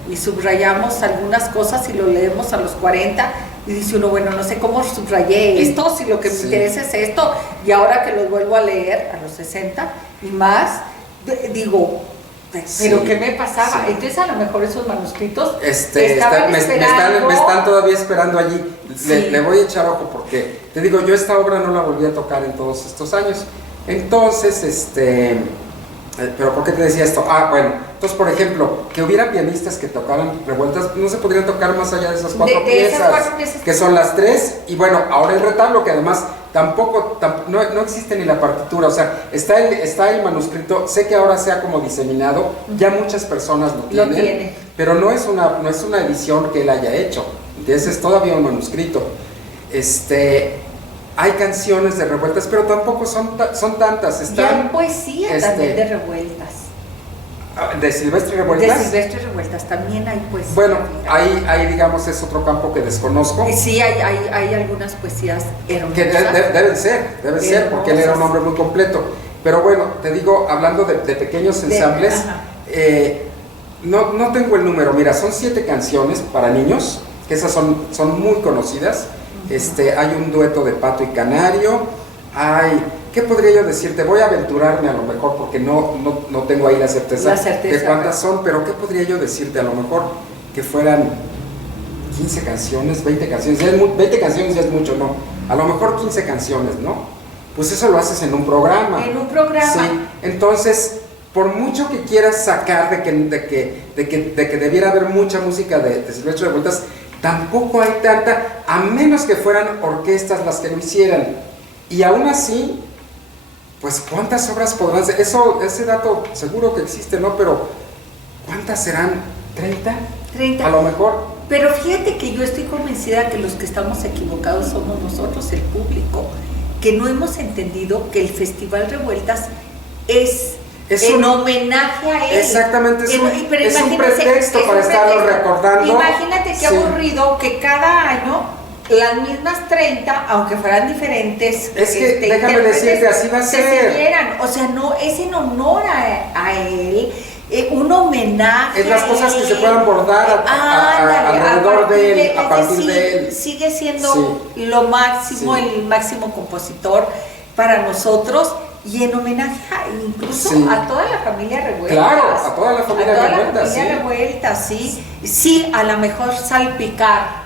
y subrayamos algunas cosas y lo leemos a los 40 y dice uno, bueno, no sé cómo subrayé esto, si lo que me interesa es esto, y ahora que lo vuelvo a leer a los 60 y más, digo, pero ¿qué me pasaba? Entonces a lo mejor esos manuscritos me están todavía esperando allí. Le voy a echar ojo porque, te digo, yo esta obra no la volví a tocar en todos estos años. Entonces, pero ¿por qué te decía esto? Entonces, por ejemplo, que hubiera pianistas que tocaran Revueltas, no se podrían tocar más allá de esas 4 piezas, esas 4 piezas, que son las 3, y bueno, ahora el retablo, que además no existe ni la partitura, o sea, está el manuscrito, sé que ahora se ha como diseminado, ya muchas personas lo tienen, pero no es una edición que él haya hecho, entonces es todavía un manuscrito. Hay canciones de Revueltas, pero tampoco son tantas. Ya hay poesía también de Revueltas. ¿De Silvestre Revueltas? De Silvestre Revueltas también hay poesía. Bueno, ahí digamos es otro campo que desconozco. Sí, hay algunas poesías hermosas. Que deben ser, porque él era un hombre muy completo. Pero bueno, te digo, hablando de pequeños ensambles, no tengo el número. Mira, son 7 canciones para niños, que esas son muy conocidas. Hay un dueto de Pato y Canario, ¿qué podría yo decirte? Voy a aventurarme a lo mejor porque no tengo ahí la certeza de cuántas son, pero ¿qué podría yo decirte? A lo mejor que fueran 15 canciones, 20 canciones, 20 canciones ya es mucho, ¿no? A lo mejor 15 canciones, ¿no? Pues eso lo haces en un programa. En un programa. Sí, entonces, por mucho que quieras sacar de que debiera haber mucha música de Silvestre Revueltas, tampoco hay tanta, a menos que fueran orquestas las que lo hicieran. Y aún así, pues ¿cuántas obras podrán ser? Ese dato seguro que existe, ¿no? Pero ¿cuántas serán? ¿30? 30. A lo mejor. Pero fíjate que yo estoy convencida que los que estamos equivocados somos nosotros, el público, que no hemos entendido que el Festival Revueltas es en homenaje a él. Exactamente, es un pretexto para estarlo recordando. Imagínate qué aburrido que cada año las mismas 30, aunque fueran diferentes, es que déjame decirte, así va a ser. Siguieran. O sea, no, es en honor a él. Un homenaje. Es las cosas que se puedan bordar alrededor de él, a partir de él. Sigue siendo lo máximo, el máximo compositor para nosotros, y en homenaje incluso a toda la familia Revueltas. Claro, a toda la familia Revueltas. Sí, a lo mejor salpicar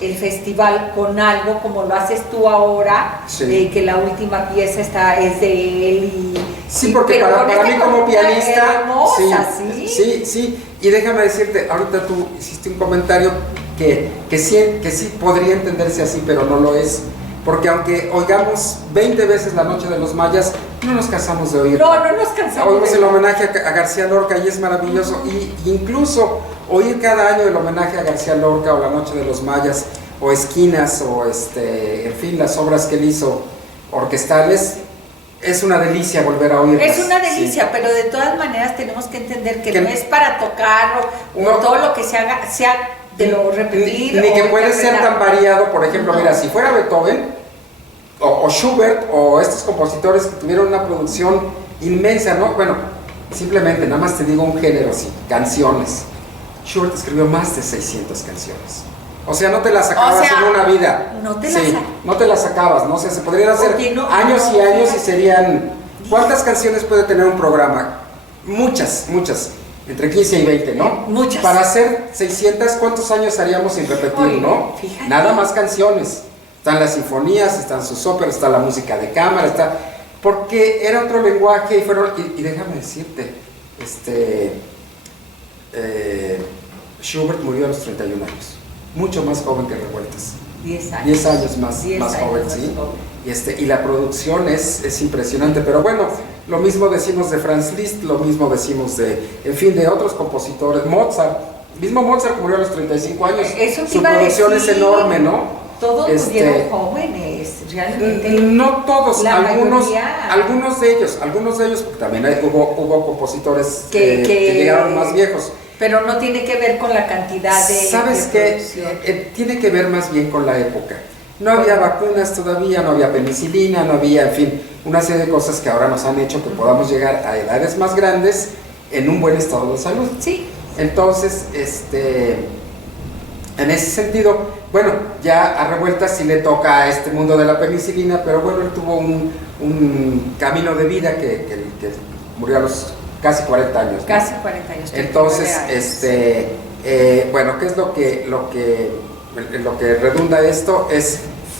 el festival con algo como lo haces tú ahora, que la última pieza es de él porque para mí como pianista hermosa, sí, y déjame decirte, ahorita tú hiciste un comentario que sí podría entenderse así, pero no lo es, porque aunque oigamos 20 veces La Noche de los Mayas, no nos cansamos de oír. No nos cansamos. Oímos el homenaje a García Lorca y es maravilloso, y incluso oír cada año el homenaje a García Lorca o La Noche de los Mayas o Esquinas o en fin, las obras que él hizo orquestales, es una delicia volver a oírlas. Es una delicia, pero de todas maneras tenemos que entender que no es para tocar o todo lo que se haga sea de lo repetir. Ni que puede ser tan variado. Por ejemplo, mira, si fuera Beethoven o Schubert o estos compositores que tuvieron una producción inmensa, ¿no? Bueno, simplemente nada más te digo un género, canciones. Schubert escribió más de 600 canciones. O sea, no te las acabas en una vida. No te las acabas, ¿no? O sea, se podrían hacer años y años y serían... ¿Cuántas canciones puede tener un programa? Muchas. Entre 15 y 20, ¿no? Muchas. Para hacer 600, ¿cuántos años haríamos sin repetir, no? Fíjate. Nada más canciones. Están las sinfonías, están sus óperas, está la música de cámara, está... Porque era otro lenguaje y déjame decirte, Schubert murió a los 31 años. Mucho más joven que Revueltas. 10 años. 10 años más joven, sí. Y la producción es impresionante, pero bueno, lo mismo decimos de Franz Liszt, lo mismo decimos de otros compositores. Mozart, mismo Mozart murió a los 35 años. Su producción es enorme, ¿no? Todos murieron jóvenes, realmente. No todos, algunos de ellos, porque también hubo compositores que llegaron más viejos. Pero no tiene que ver con la cantidad de... ¿Sabes qué? Tiene que ver más bien con la época. No había vacunas todavía, no había penicilina, no había, en fin, una serie de cosas que ahora nos han hecho que podamos llegar a edades más grandes en un buen estado de salud. Sí. Entonces, en ese sentido, bueno, ya a Revueltas sí le toca a este mundo de la penicilina, pero bueno, él tuvo un camino de vida que murió a los casi 40 años, ¿no? Casi 40 años. Entonces, bueno, ¿qué es lo que redunda esto?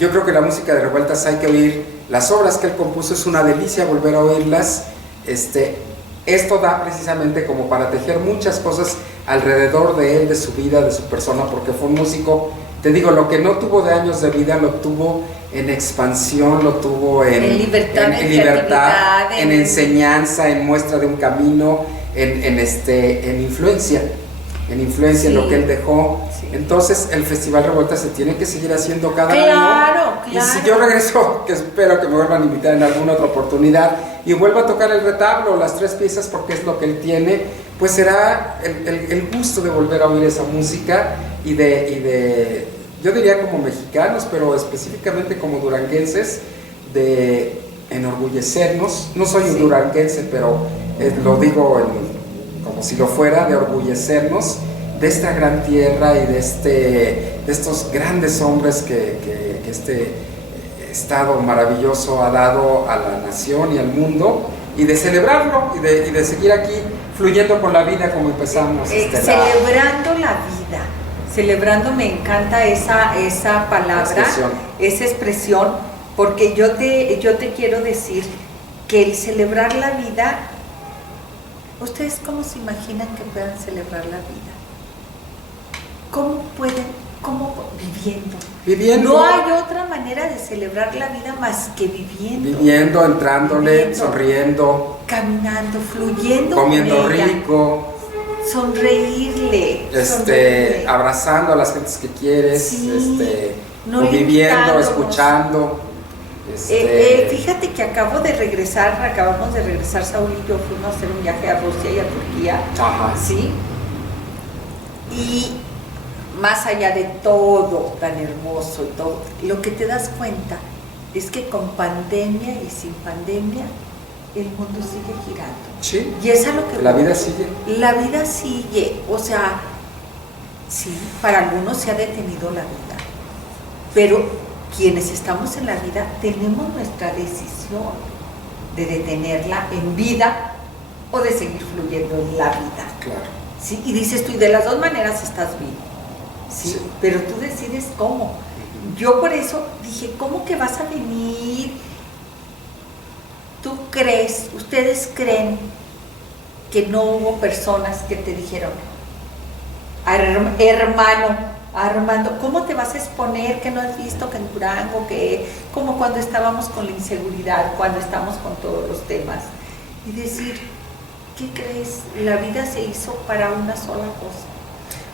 Yo creo que la música de Revueltas hay que oír, las obras que él compuso, es una delicia volver a oírlas. Esto da precisamente como para tejer muchas cosas alrededor de él, de su vida, de su persona, porque fue un músico, te digo, lo que no tuvo de años de vida lo tuvo en expansión, lo tuvo en libertad, en enseñanza, en muestra de un camino, en influencia, sí, en lo que él dejó. Sí. Entonces el Festival Revueltas se tiene que seguir haciendo cada año. Claro. Y si yo regreso, que espero que me vuelvan a invitar en alguna otra oportunidad y vuelva a tocar el retablo, las 3 piezas, porque es lo que él tiene, pues será el gusto de volver a oír esa música y de yo diría como mexicanos, pero específicamente como duranguenses, de enorgullecernos. No soy un duranguense, pero lo digo como si lo fuera, de orgullecernos de esta gran tierra y de estos grandes hombres que este estado maravilloso ha dado a la nación y al mundo, y de celebrarlo y de seguir aquí fluyendo con la vida como empezamos. Celebrando la vida, celebrando, me encanta esa palabra, esa expresión, porque yo te quiero decir que el celebrar la vida, ¿ustedes cómo se imaginan que puedan celebrar la vida? ¿Cómo pueden? ¿Cómo? Viviendo. No hay otra manera de celebrar la vida más que viviendo. Viviendo, entrándole, sonriendo. Caminando, fluyendo. Comiendo rico. Sonreírle. Abrazando a las gentes que quieres. Sí, conviviendo, escuchando. Fíjate que acabamos de regresar, Saúl y yo fuimos a hacer un viaje a Rusia y a Turquía. Ajá. Sí. Y más allá de todo tan hermoso y todo, lo que te das cuenta es que con pandemia y sin pandemia el mundo sigue girando. Sí. Y es a lo que la vida sigue. La vida sigue, o sea, sí, para algunos se ha detenido la vida, pero quienes estamos en la vida tenemos nuestra decisión de detenerla en vida o de seguir fluyendo en la vida. Claro. Sí, y dices tú, y de las dos maneras estás bien. Sí, pero tú decides cómo. Yo por eso dije, ¿cómo que vas a venir? ¿Tú crees, ustedes creen que no hubo personas que te dijeron, hermano, Armando, ¿cómo te vas a exponer? Que no has visto que en Durango, que como cuando estábamos con la inseguridad, cuando estamos con todos los temas, y decir, ¿qué crees? La vida se hizo para una sola cosa.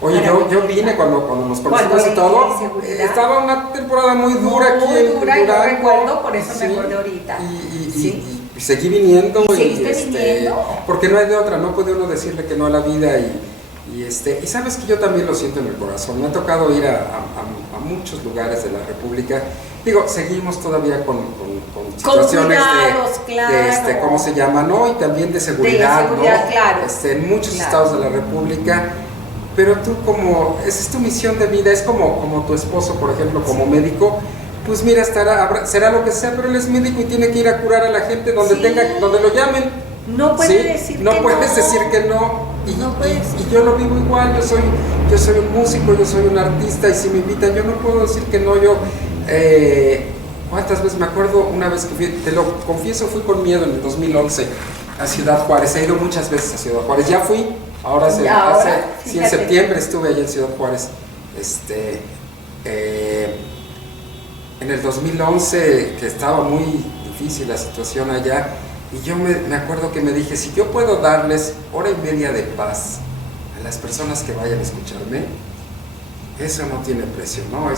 Oye, yo vine cuando nos conocimos y todo, estaba una temporada muy dura aquí en Durango. Yo recuerdo, por eso me acordé ahorita. Y seguí viniendo. ¿Y seguiste viniendo? Porque no hay de otra, no puede uno decirle que no a la vida y sabes que yo también lo siento en el corazón. Me ha tocado ir a muchos lugares de la República. Digo, seguimos todavía con situaciones cuidados, claro. ¿cómo se llama? ¿No? Y también de seguridad, ¿no? Claro. En muchos estados de la República. Pero tú esa es tu misión de vida, es como tu esposo, por ejemplo, como médico, pues mira, será lo que sea, pero él es médico y tiene que ir a curar a la gente donde donde lo llamen. No puede decir no puedes decir que no. Y yo lo vivo igual, yo soy un músico, yo soy un artista, y si me invitan, yo no puedo decir que no. ¿Cuántas veces? Me acuerdo una vez que fui, te lo confieso, fui con miedo en el 2011 a Ciudad Juárez. He ido muchas veces a Ciudad Juárez, ya fui. En septiembre estuve allá en Ciudad Juárez. En el 2011, que estaba muy difícil la situación allá, y yo me acuerdo que me dije, si yo puedo darles hora y media de paz a las personas que vayan a escucharme, eso no tiene precio, ¿no?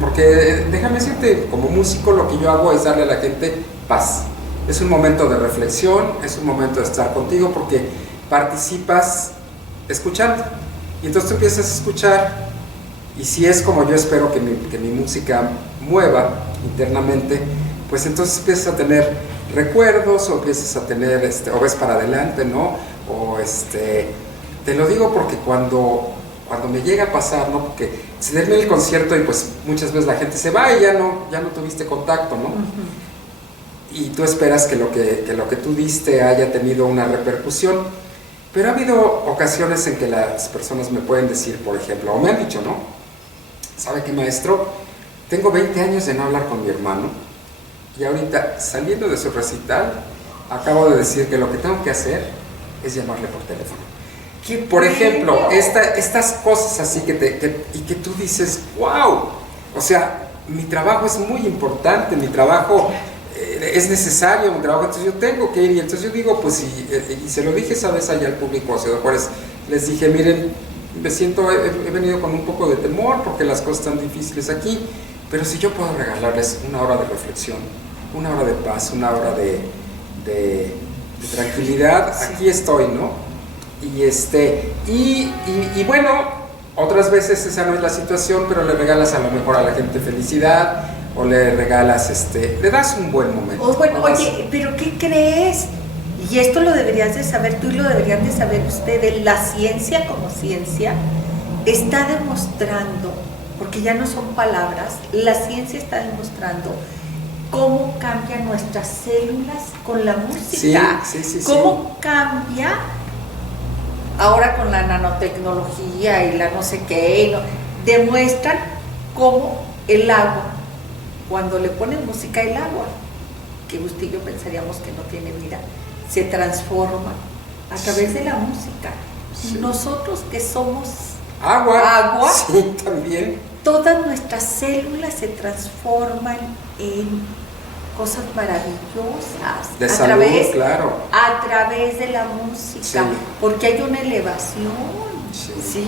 Porque déjame decirte, como músico lo que yo hago es darle a la gente paz. Es un momento de reflexión, es un momento de estar contigo, porque participas escuchando, y entonces tú empiezas a escuchar, y si es como yo espero que mi música mueva internamente, pues entonces empiezas a tener recuerdos, o empiezas a tener, o ves para adelante, ¿no? Te lo digo porque cuando me llega a pasar, ¿no? Porque se termina el concierto y pues muchas veces la gente se va y ya no tuviste contacto, ¿no? Uh-huh. Y tú esperas que lo que tú diste haya tenido una repercusión. Pero ha habido ocasiones en que las personas me pueden decir, por ejemplo, o me han dicho, ¿no? ¿Sabe qué, maestro? Tengo 20 años de no hablar con mi hermano, y ahorita, saliendo de su recital, acabo de decir que lo que tengo que hacer es llamarle por teléfono. Por ejemplo, estas cosas así que tú dices, wow, o sea, mi trabajo es muy importante, mi trabajo es necesario, mi trabajo, entonces yo tengo que ir, y entonces yo digo, pues, y se lo dije esa vez allá al público, a Ciudad Juárez, les dije, miren, he venido con un poco de temor porque las cosas están difíciles aquí, pero si yo puedo regalarles una hora de reflexión, una hora de paz, una hora de tranquilidad, aquí estoy, ¿no? Y bueno, otras veces esa no es la situación, pero le regalas a lo mejor a la gente felicidad, o le regalas, le das un buen momento. Oye, pero ¿qué crees? Y esto lo deberías de saber tú y lo deberían de saber ustedes. La ciencia como ciencia está demostrando, porque ya no son palabras, la ciencia está demostrando cómo cambian nuestras células con la música. Sí. Cómo cambia ahora con la nanotecnología y la no sé qué, demuestran cómo el agua, cuando le ponen música al agua, que usted y yo pensaríamos que no tiene vida, se transforma a través de la música. Sí. Nosotros que somos agua, sí, también. Todas nuestras células se transforman en cosas maravillosas de salud, claro, a través de la música, sí. Porque hay una elevación, ¿sí?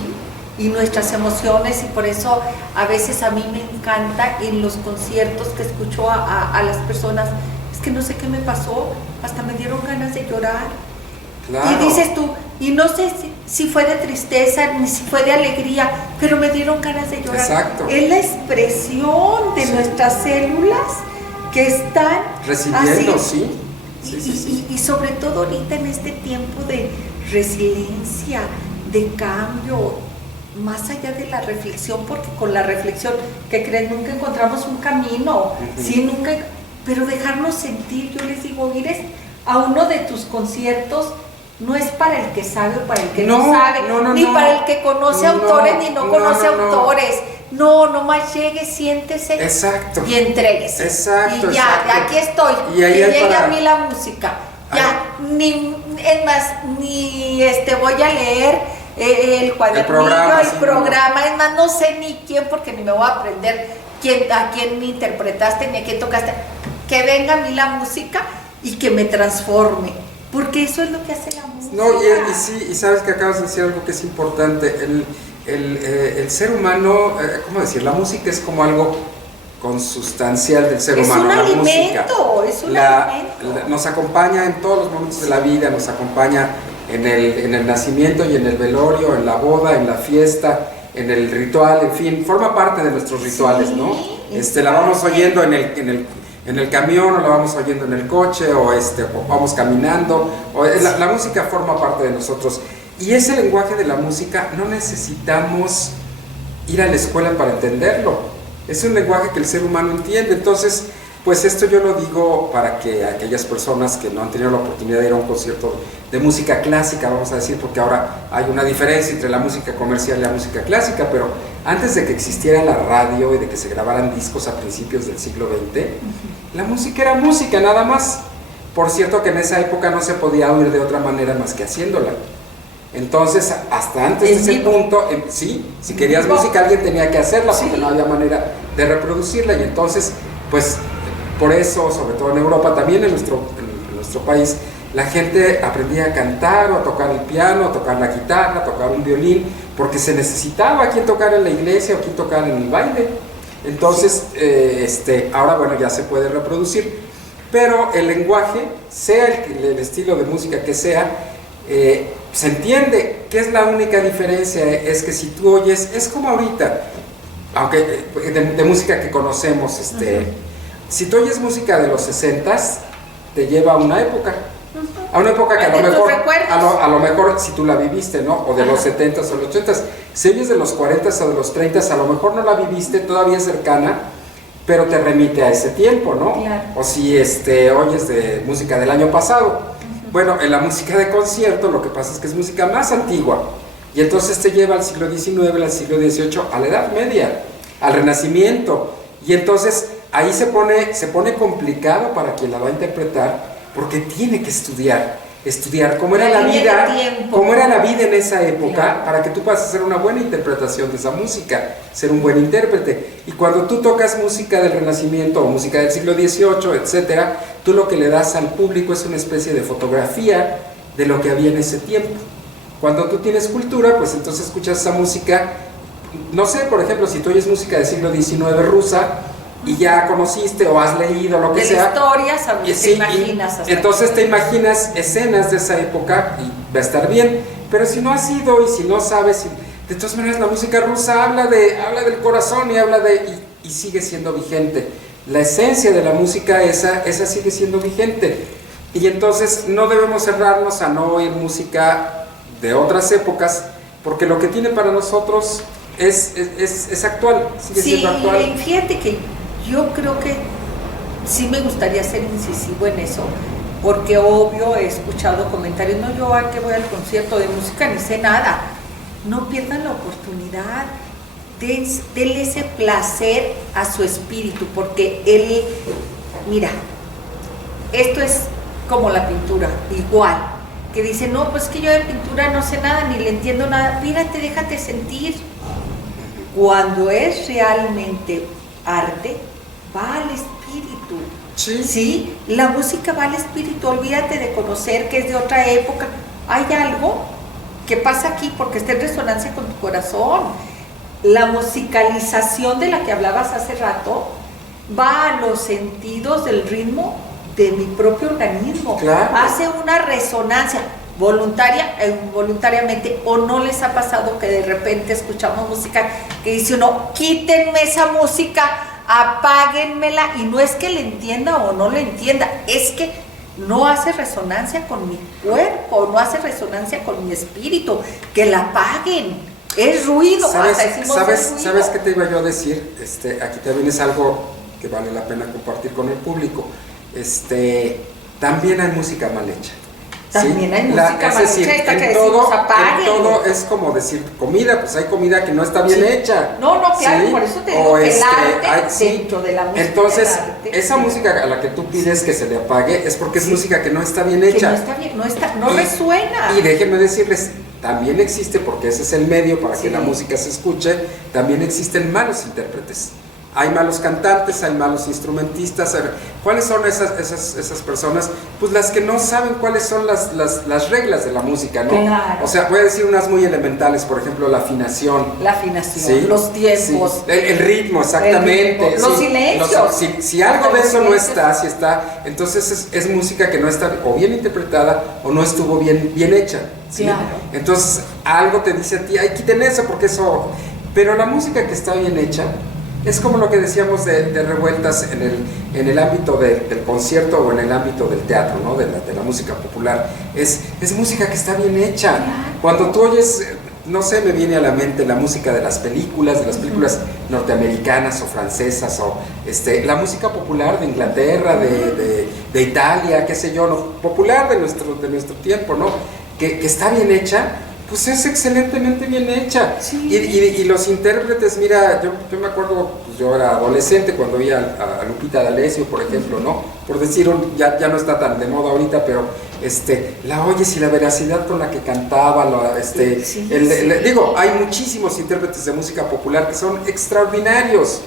Y nuestras emociones, y por eso a veces a mí me encanta en los conciertos que escucho a las personas, es que no sé qué me pasó, hasta me dieron ganas de llorar. Claro. Y dices tú, y no sé si fue de tristeza, ni si fue de alegría, pero me dieron ganas de llorar. Exacto. Es la expresión de nuestras células que están recibiendo, así, sí. Y sobre todo ahorita en este tiempo de resiliencia, de cambio, más allá de la reflexión, porque con la reflexión, ¿qué creen? Nunca encontramos un camino, sí, nunca, pero dejarnos sentir. Yo les digo, mires, a uno de tus conciertos no es para el que sabe o para el que no sabe, ni para el que conoce autores ni no conoce autores. No, nomás llegue, siéntese. Exacto. Y entréguese. Exacto. Y ya, exacto. Aquí estoy. Y ahí que llegue a mí la música. Ya, es más, ni voy a leer el cuadernillo, el programa, es más, no sé ni quién, porque ni me voy a aprender a quién interpretaste, ni a quién tocaste. Que venga a mí la música y que me transforme, porque eso es lo que hace la música. No, y sabes que acabas de decir algo que es importante. El ser humano, ¿cómo decir? La música es como algo consustancial del ser humano. Es un alimento. Nos acompaña en todos los momentos de la vida, nos acompaña en el nacimiento y en el velorio, en la boda, en la fiesta, en el ritual, en fin, forma parte de nuestros rituales, ¿no? La vamos oyendo en el camión, o la vamos oyendo en el coche, o vamos caminando, la música forma parte de nosotros. Y ese lenguaje de la música no necesitamos ir a la escuela para entenderlo. Es un lenguaje que el ser humano entiende. Entonces, pues esto yo lo digo para que aquellas personas que no han tenido la oportunidad de ir a un concierto de música clásica, vamos a decir, porque ahora hay una diferencia entre la música comercial y la música clásica, pero antes de que existiera la radio y de que se grabaran discos a principios del siglo XX, la música era música, nada más. Por cierto que en esa época no se podía oír de otra manera más que haciéndola. Entonces, hasta antes de ese punto, sí, si querías música alguien tenía que hacerla, porque no había manera de reproducirla. Y entonces, pues, por eso, sobre todo en Europa, también en nuestro país, la gente aprendía a cantar, o a tocar el piano, a tocar la guitarra, a tocar un violín, porque se necesitaba quien tocara en la iglesia o quien tocara en el baile. Entonces, ahora, bueno, ya se puede reproducir, pero el lenguaje, sea el estilo de música que sea, se entiende. Que es la única diferencia, es que si tú oyes, es como ahorita, aunque de música que conocemos, si tú oyes música de los 60s, te lleva a una época, a una época que a lo mejor si tú la viviste, ¿no? O de los 70s o los 80s. Si oyes de los 40s o de los 30s, a lo mejor no la viviste, todavía es cercana, pero te remite a ese tiempo, ¿no? Claro. O si oyes de música del año pasado. Bueno, en la música de concierto lo que pasa es que es música más antigua, y entonces te lleva al siglo XIX, al siglo XVIII, a la Edad Media, al Renacimiento, y entonces ahí se pone complicado para quien la va a interpretar, porque tiene que estudiar cómo era la vida en esa época, para que tú puedas hacer una buena interpretación de esa música, ser un buen intérprete. Y cuando tú tocas música del Renacimiento o música del siglo XVIII, etcétera, tú lo que le das al público es una especie de fotografía de lo que había en ese tiempo. Cuando tú tienes cultura, pues entonces escuchas esa música, no sé, por ejemplo, si tú oyes música del siglo XIX rusa, y ya conociste o has leído lo que sea, historias, te imaginas. Entonces te imaginas escenas de esa época y va a estar bien. Pero si no has ido y si no sabes, de todas maneras la música rusa habla del corazón y sigue siendo vigente. La esencia de la música esa sigue siendo vigente. Y entonces no debemos cerrarnos a no oír música de otras épocas, porque lo que tiene para nosotros es actual, sigue siendo actual. Sí, fíjate que yo creo que sí me gustaría ser incisivo en eso, porque obvio he escuchado comentarios, no, yo a qué voy al concierto de música ni sé nada. No pierdan la oportunidad, denle ese placer a su espíritu, porque él, mira, esto es como la pintura, igual, que dice, no, pues que yo de pintura no sé nada, ni le entiendo nada. Mírate, déjate sentir. Cuando es realmente arte, va al espíritu. Sí. Sí, la música va al espíritu, olvídate de conocer que es de otra época. Hay algo que pasa aquí porque está en resonancia con tu corazón. La musicalización de la que hablabas hace rato va a los sentidos del ritmo de mi propio organismo. Claro. Hace una resonancia voluntaria e involuntariamente. ¿O no les ha pasado que de repente escuchamos música que dice uno, quítenme esa música, apáguenmela? Y no es que le entienda o no le entienda, es que no hace resonancia con mi cuerpo, no hace resonancia con mi espíritu. Que la apaguen, es ruido. ¿Sabes qué te iba yo a decir? Aquí también es algo que vale la pena compartir con el público. También hay música mal hecha. También hay música mal hecha, esta que en todo es como decir comida, pues hay comida que no está bien hecha. No, claro, ¿sí? por eso te digo que el arte dentro de la música. Entonces, esa música a la que tú pides que se le apague es porque es música que no está bien hecha. Que no está bien, no resuena. Y déjenme decirles, también existe, porque ese es el medio para que la música se escuche, también existen malos intérpretes. Hay malos cantantes, hay malos instrumentistas. ¿Cuáles son esas personas? Pues las que no saben cuáles son las reglas de la música, ¿no? Claro. O sea, voy a decir unas muy elementales, por ejemplo, la afinación. La afinación, ¿sí? los tiempos. Sí. El ritmo, exactamente. El ritmo. Los silencios. Si algo de eso no está, si está, entonces es música que no está o bien interpretada o no estuvo bien hecha. ¿sí? Claro. Entonces, algo te dice a ti, ay, quiten eso porque eso... Pero la música que está bien hecha, es como lo que decíamos de revueltas en el ámbito del concierto o en el ámbito del teatro, ¿no? de la música popular. Es música que está bien hecha. Cuando tú oyes, no sé, me viene a la mente la música de las películas norteamericanas o francesas, o la música popular de Inglaterra, de Italia, qué sé yo, lo popular de nuestro tiempo, ¿no? Que está bien hecha. Pues es excelentemente bien hecha. Sí. Y los intérpretes, mira, yo me acuerdo, pues yo era adolescente cuando vi a Lupita D'Alessio, por ejemplo, ¿no? Por decir, ya no está tan de moda ahorita, pero la oyes y la veracidad con la que cantaba, digo, hay muchísimos intérpretes de música popular que son extraordinarios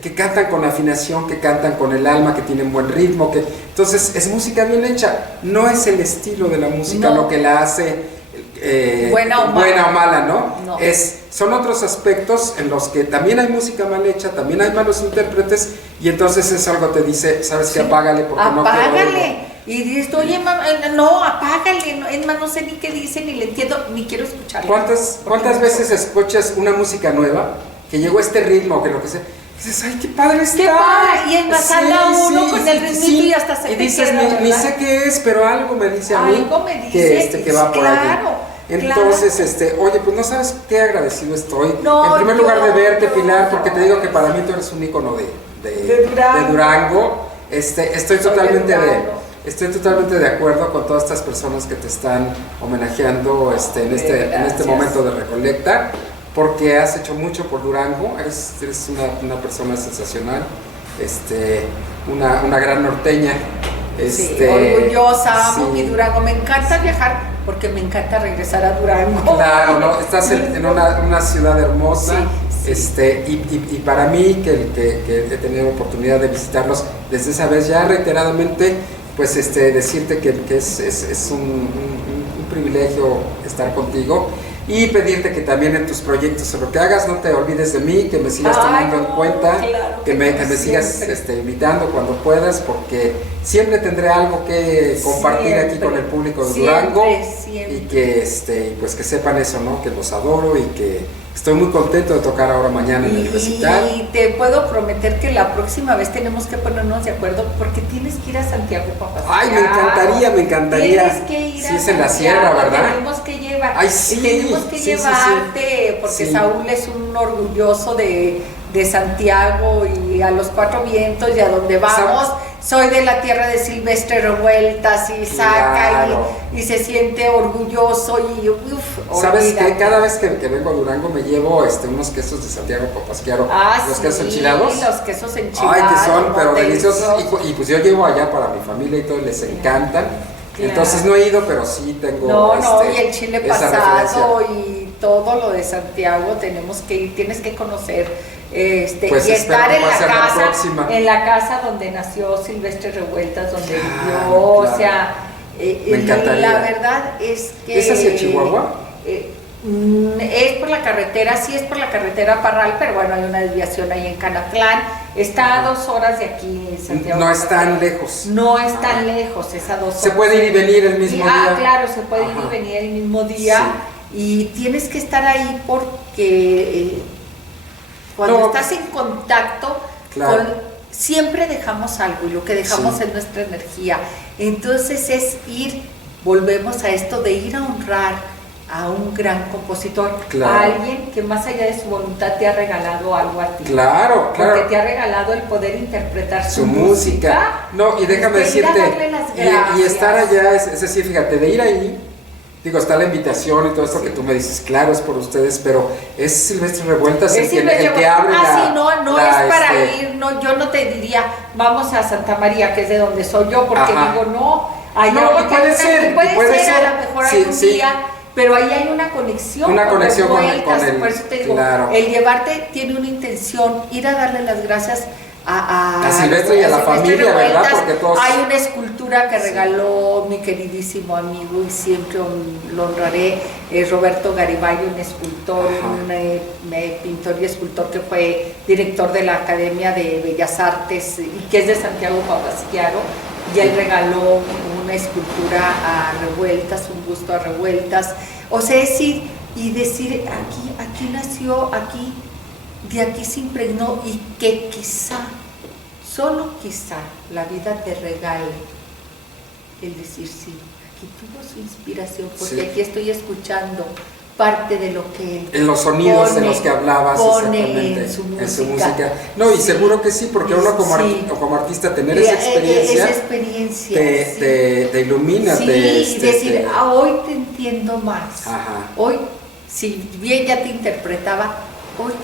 que cantan con afinación, que cantan con el alma, que tienen buen ritmo, entonces es música bien hecha. No es el estilo de la música lo que la hace buena o mala, ¿no? Son otros aspectos en los que también hay música mal hecha, también hay malos intérpretes, y entonces es algo te dice, ¿sabes qué? Apágale porque no quiero oírlo. Y dices, oye, mamá, no, apágale, es más, no sé ni qué dice, ni le entiendo, ni quiero escucharlo. ¿Cuántas veces escuchas una música nueva que llegó a este ritmo, que lo que sea? Dices, ay, qué padre está. Qué padre, y en más anda uno con el ritmito y hasta se y dices, ni sé qué es, pero algo me dice a mí que va por allí. Entonces, oye, pues no sabes qué agradecido estoy. En primer lugar de verte, Pilar, porque te digo que para mí tú eres un ícono de Durango. Estoy totalmente de acuerdo con todas estas personas que te están homenajeando en este momento de recolecta, porque has hecho mucho por Durango. Eres una persona sensacional, una gran norteña. Orgullosa, amo mi Durango, me encanta viajar porque me encanta regresar a Durango. Claro, ¿no? Estás en una ciudad hermosa, y para mí que he tenido oportunidad de visitarlos desde esa vez ya reiteradamente, pues decirte que es un privilegio estar contigo. Y pedirte que también en tus proyectos, en lo que hagas, no te olvides de mí, que me sigas tomando en cuenta, claro, que me sigas invitando cuando puedas, porque siempre tendré algo que compartir aquí con el público de Durango. Y que pues que sepan eso, ¿no? Que los adoro y que estoy muy contento de tocar ahora mañana en el recital. Y te puedo prometer que la próxima vez tenemos que ponernos de acuerdo porque tienes que ir a Santiago, papá. Ay, me encantaría. Tienes que ir sí, es en la sierra, ¿verdad? Tenemos que llevar. Ay, sí. Tenemos que llevarte, porque Saúl es un orgulloso de Santiago y a los Cuatro Vientos y a donde vamos. soy de la tierra de Silvestre Revueltas y saca Claro. y se siente orgulloso y ¿Sabes olvídate. qué? Cada vez que vengo a Durango me llevo unos quesos de Santiago Papasquiaro, los Sí, quesos enchilados. los quesos enchilados. Ay, que son pero deliciosos. deliciosos. Y pues yo llevo allá para mi familia y todo, y les encantan. Claro. Entonces no he ido, pero sí tengo No, y el chile esa pasado referencia. y todo lo de Santiago tenemos que ir, tienes que conocer Pues y espero estar que en la pase a la casa, próxima. en la casa donde nació Silvestre Revueltas, donde vivió, Claro. o sea, Me encantaría. la verdad es que ¿Es hacia Chihuahua? Es por la carretera, sí es por la carretera Parral, pero bueno, hay una desviación ahí en Canatlán, está a 2 horas de aquí, Santiago. No es tan lejos. No es tan lejos, es a 2 horas. Se puede ir y venir el mismo día. Claro, se puede ir Ajá. y venir el mismo día. Y tienes que estar ahí porque cuando No, estás en contacto claro. siempre dejamos algo y lo que dejamos Sí. es nuestra energía. Entonces es volvemos a esto de ir a honrar a un gran compositor, Claro. a alguien que más allá de su voluntad te ha regalado algo a ti. Claro, Porque claro. te ha regalado el poder interpretar Su música. No, y déjame de ir a decirte, darle las y gracias. estar allá, es decir, fíjate, de ir ahí, digo, está la invitación y todo esto que tú me dices, claro, es por ustedes, pero es Silvestre Revueltas el Es que, Silvestre el que abre Revueltas. la... Sí, no la, es para ir, no, yo no te diría, vamos a Santa María, que es de donde soy yo, porque Ajá. digo, no, allá No, porque puede ser, puede ser. a lo mejor Sí, algún sí. día, pero ahí hay una conexión. Una conexión con Revueltas, el- por eso te digo, claro. el llevarte tiene una intención, ir a darle las gracias a Silvestre y a la Silvestre familia, ¿verdad? Revueltas. Porque todos... Hay una escultura que Sí. regaló mi queridísimo amigo y siempre lo honraré, Roberto Garibay, un escultor, Ajá. un pintor y escultor que fue director de la Academia de Bellas Artes y que es de Santiago Papasquiaro, y él regaló una escultura a Revueltas, un busto a Revueltas, o sea, decir aquí nació, de aquí se impregnó, y que quizá, solo quizá, la vida te regale el decir sí, aquí tuvo su inspiración, porque Sí. aquí estoy escuchando parte de lo que él En los sonidos pone- en los que hablabas, pone exactamente, en su música. No, y Sí. seguro que sí, porque uno como, Sí. como artista tener esa experiencia, esa experiencia, sí. te ilumina, Sí, te... y decir, hoy te entiendo más. Ajá. Hoy, si bien ya te interpretaba,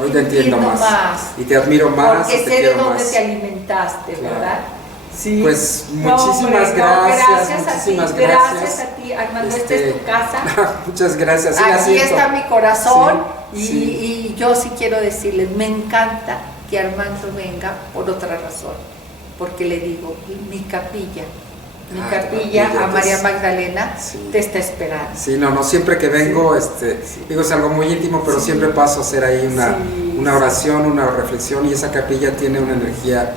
Hoy te entiendo más. Y te admiro más, porque y te sé de quiero dónde más. te alimentaste, Claro. ¿verdad? Sí. Pues No, muchísimas hombre, no, gracias, muchísimas muchísimas gracias a ti, Armando, esta es tu casa. Muchas gracias. Sí, la Aquí siento. está mi corazón, Sí, y, sí. y yo sí quiero decirles, me encanta que Armando venga por otra razón, porque le digo, mi capilla capilla, a María pues, Magdalena sí. te está esperando. Sí, no, siempre que vengo, Sí. digo, es algo muy íntimo, pero Sí. siempre paso a hacer ahí Sí. una oración, una reflexión, y esa capilla tiene una energía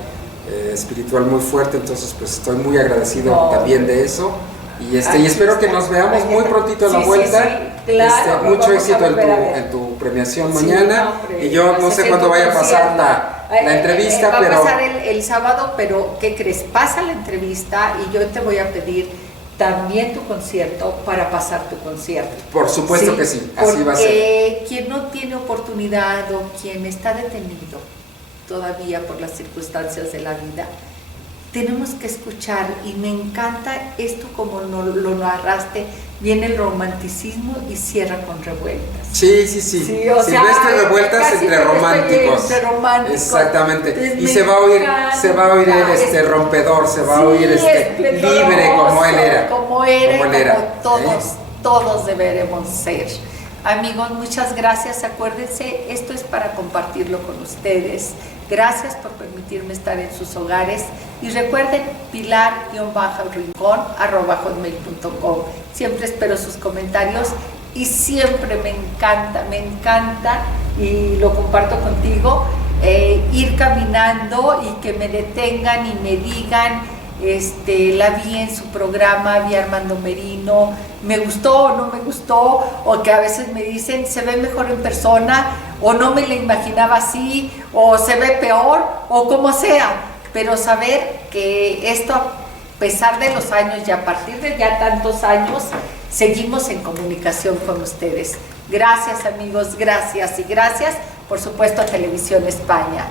espiritual muy fuerte, entonces pues estoy muy agradecido No. también de eso, y Aquí espero que está. nos veamos Aquí muy está. prontito a la Sí, vuelta. sí, claro, nos Mucho vamos a éxito volver a ver. en tu premiación Sí, mañana, no, hombre, y yo no pues, sé es cuándo tu vaya a pasar concierto. la entrevista, va pero... a pasar el sábado, pero ¿qué crees? Pasa la entrevista y yo te voy a pedir también tu concierto para pasar tu concierto. Por supuesto que sí, así va a ser. Porque quien no tiene oportunidad o quien está detenido todavía por las circunstancias de la vida, tenemos que escuchar, y me encanta esto como lo narraste, viene el romanticismo y cierra con Revueltas. Sí. Sí, o sea, Silvestre Revueltas casi entre me estoy románticos. entre románticos. Exactamente. Entonces, Y me se va a oír encanta. él rompedor, se va a Sí, oír esplendoroso, libre como él era. Como era, Como y él era, como ¿eh? todos deberemos ser. Amigos, muchas gracias. Acuérdense, esto es para compartirlo con ustedes. Gracias por permitirme estar en sus hogares. Y recuerden, pilar-rincón@hotmail.com. Siempre espero sus comentarios y siempre me encanta, y lo comparto contigo, ir caminando y que me detengan y me digan, la vi en su programa, vi a Armando Merino, me gustó o no me gustó, o que a veces me dicen, se ve mejor en persona, o no me la imaginaba así, o se ve peor, o como sea, pero saber que esto, a pesar de los años y a partir de ya tantos años, seguimos en comunicación con ustedes. Gracias, amigos, gracias, y gracias, por supuesto, a Televisión España.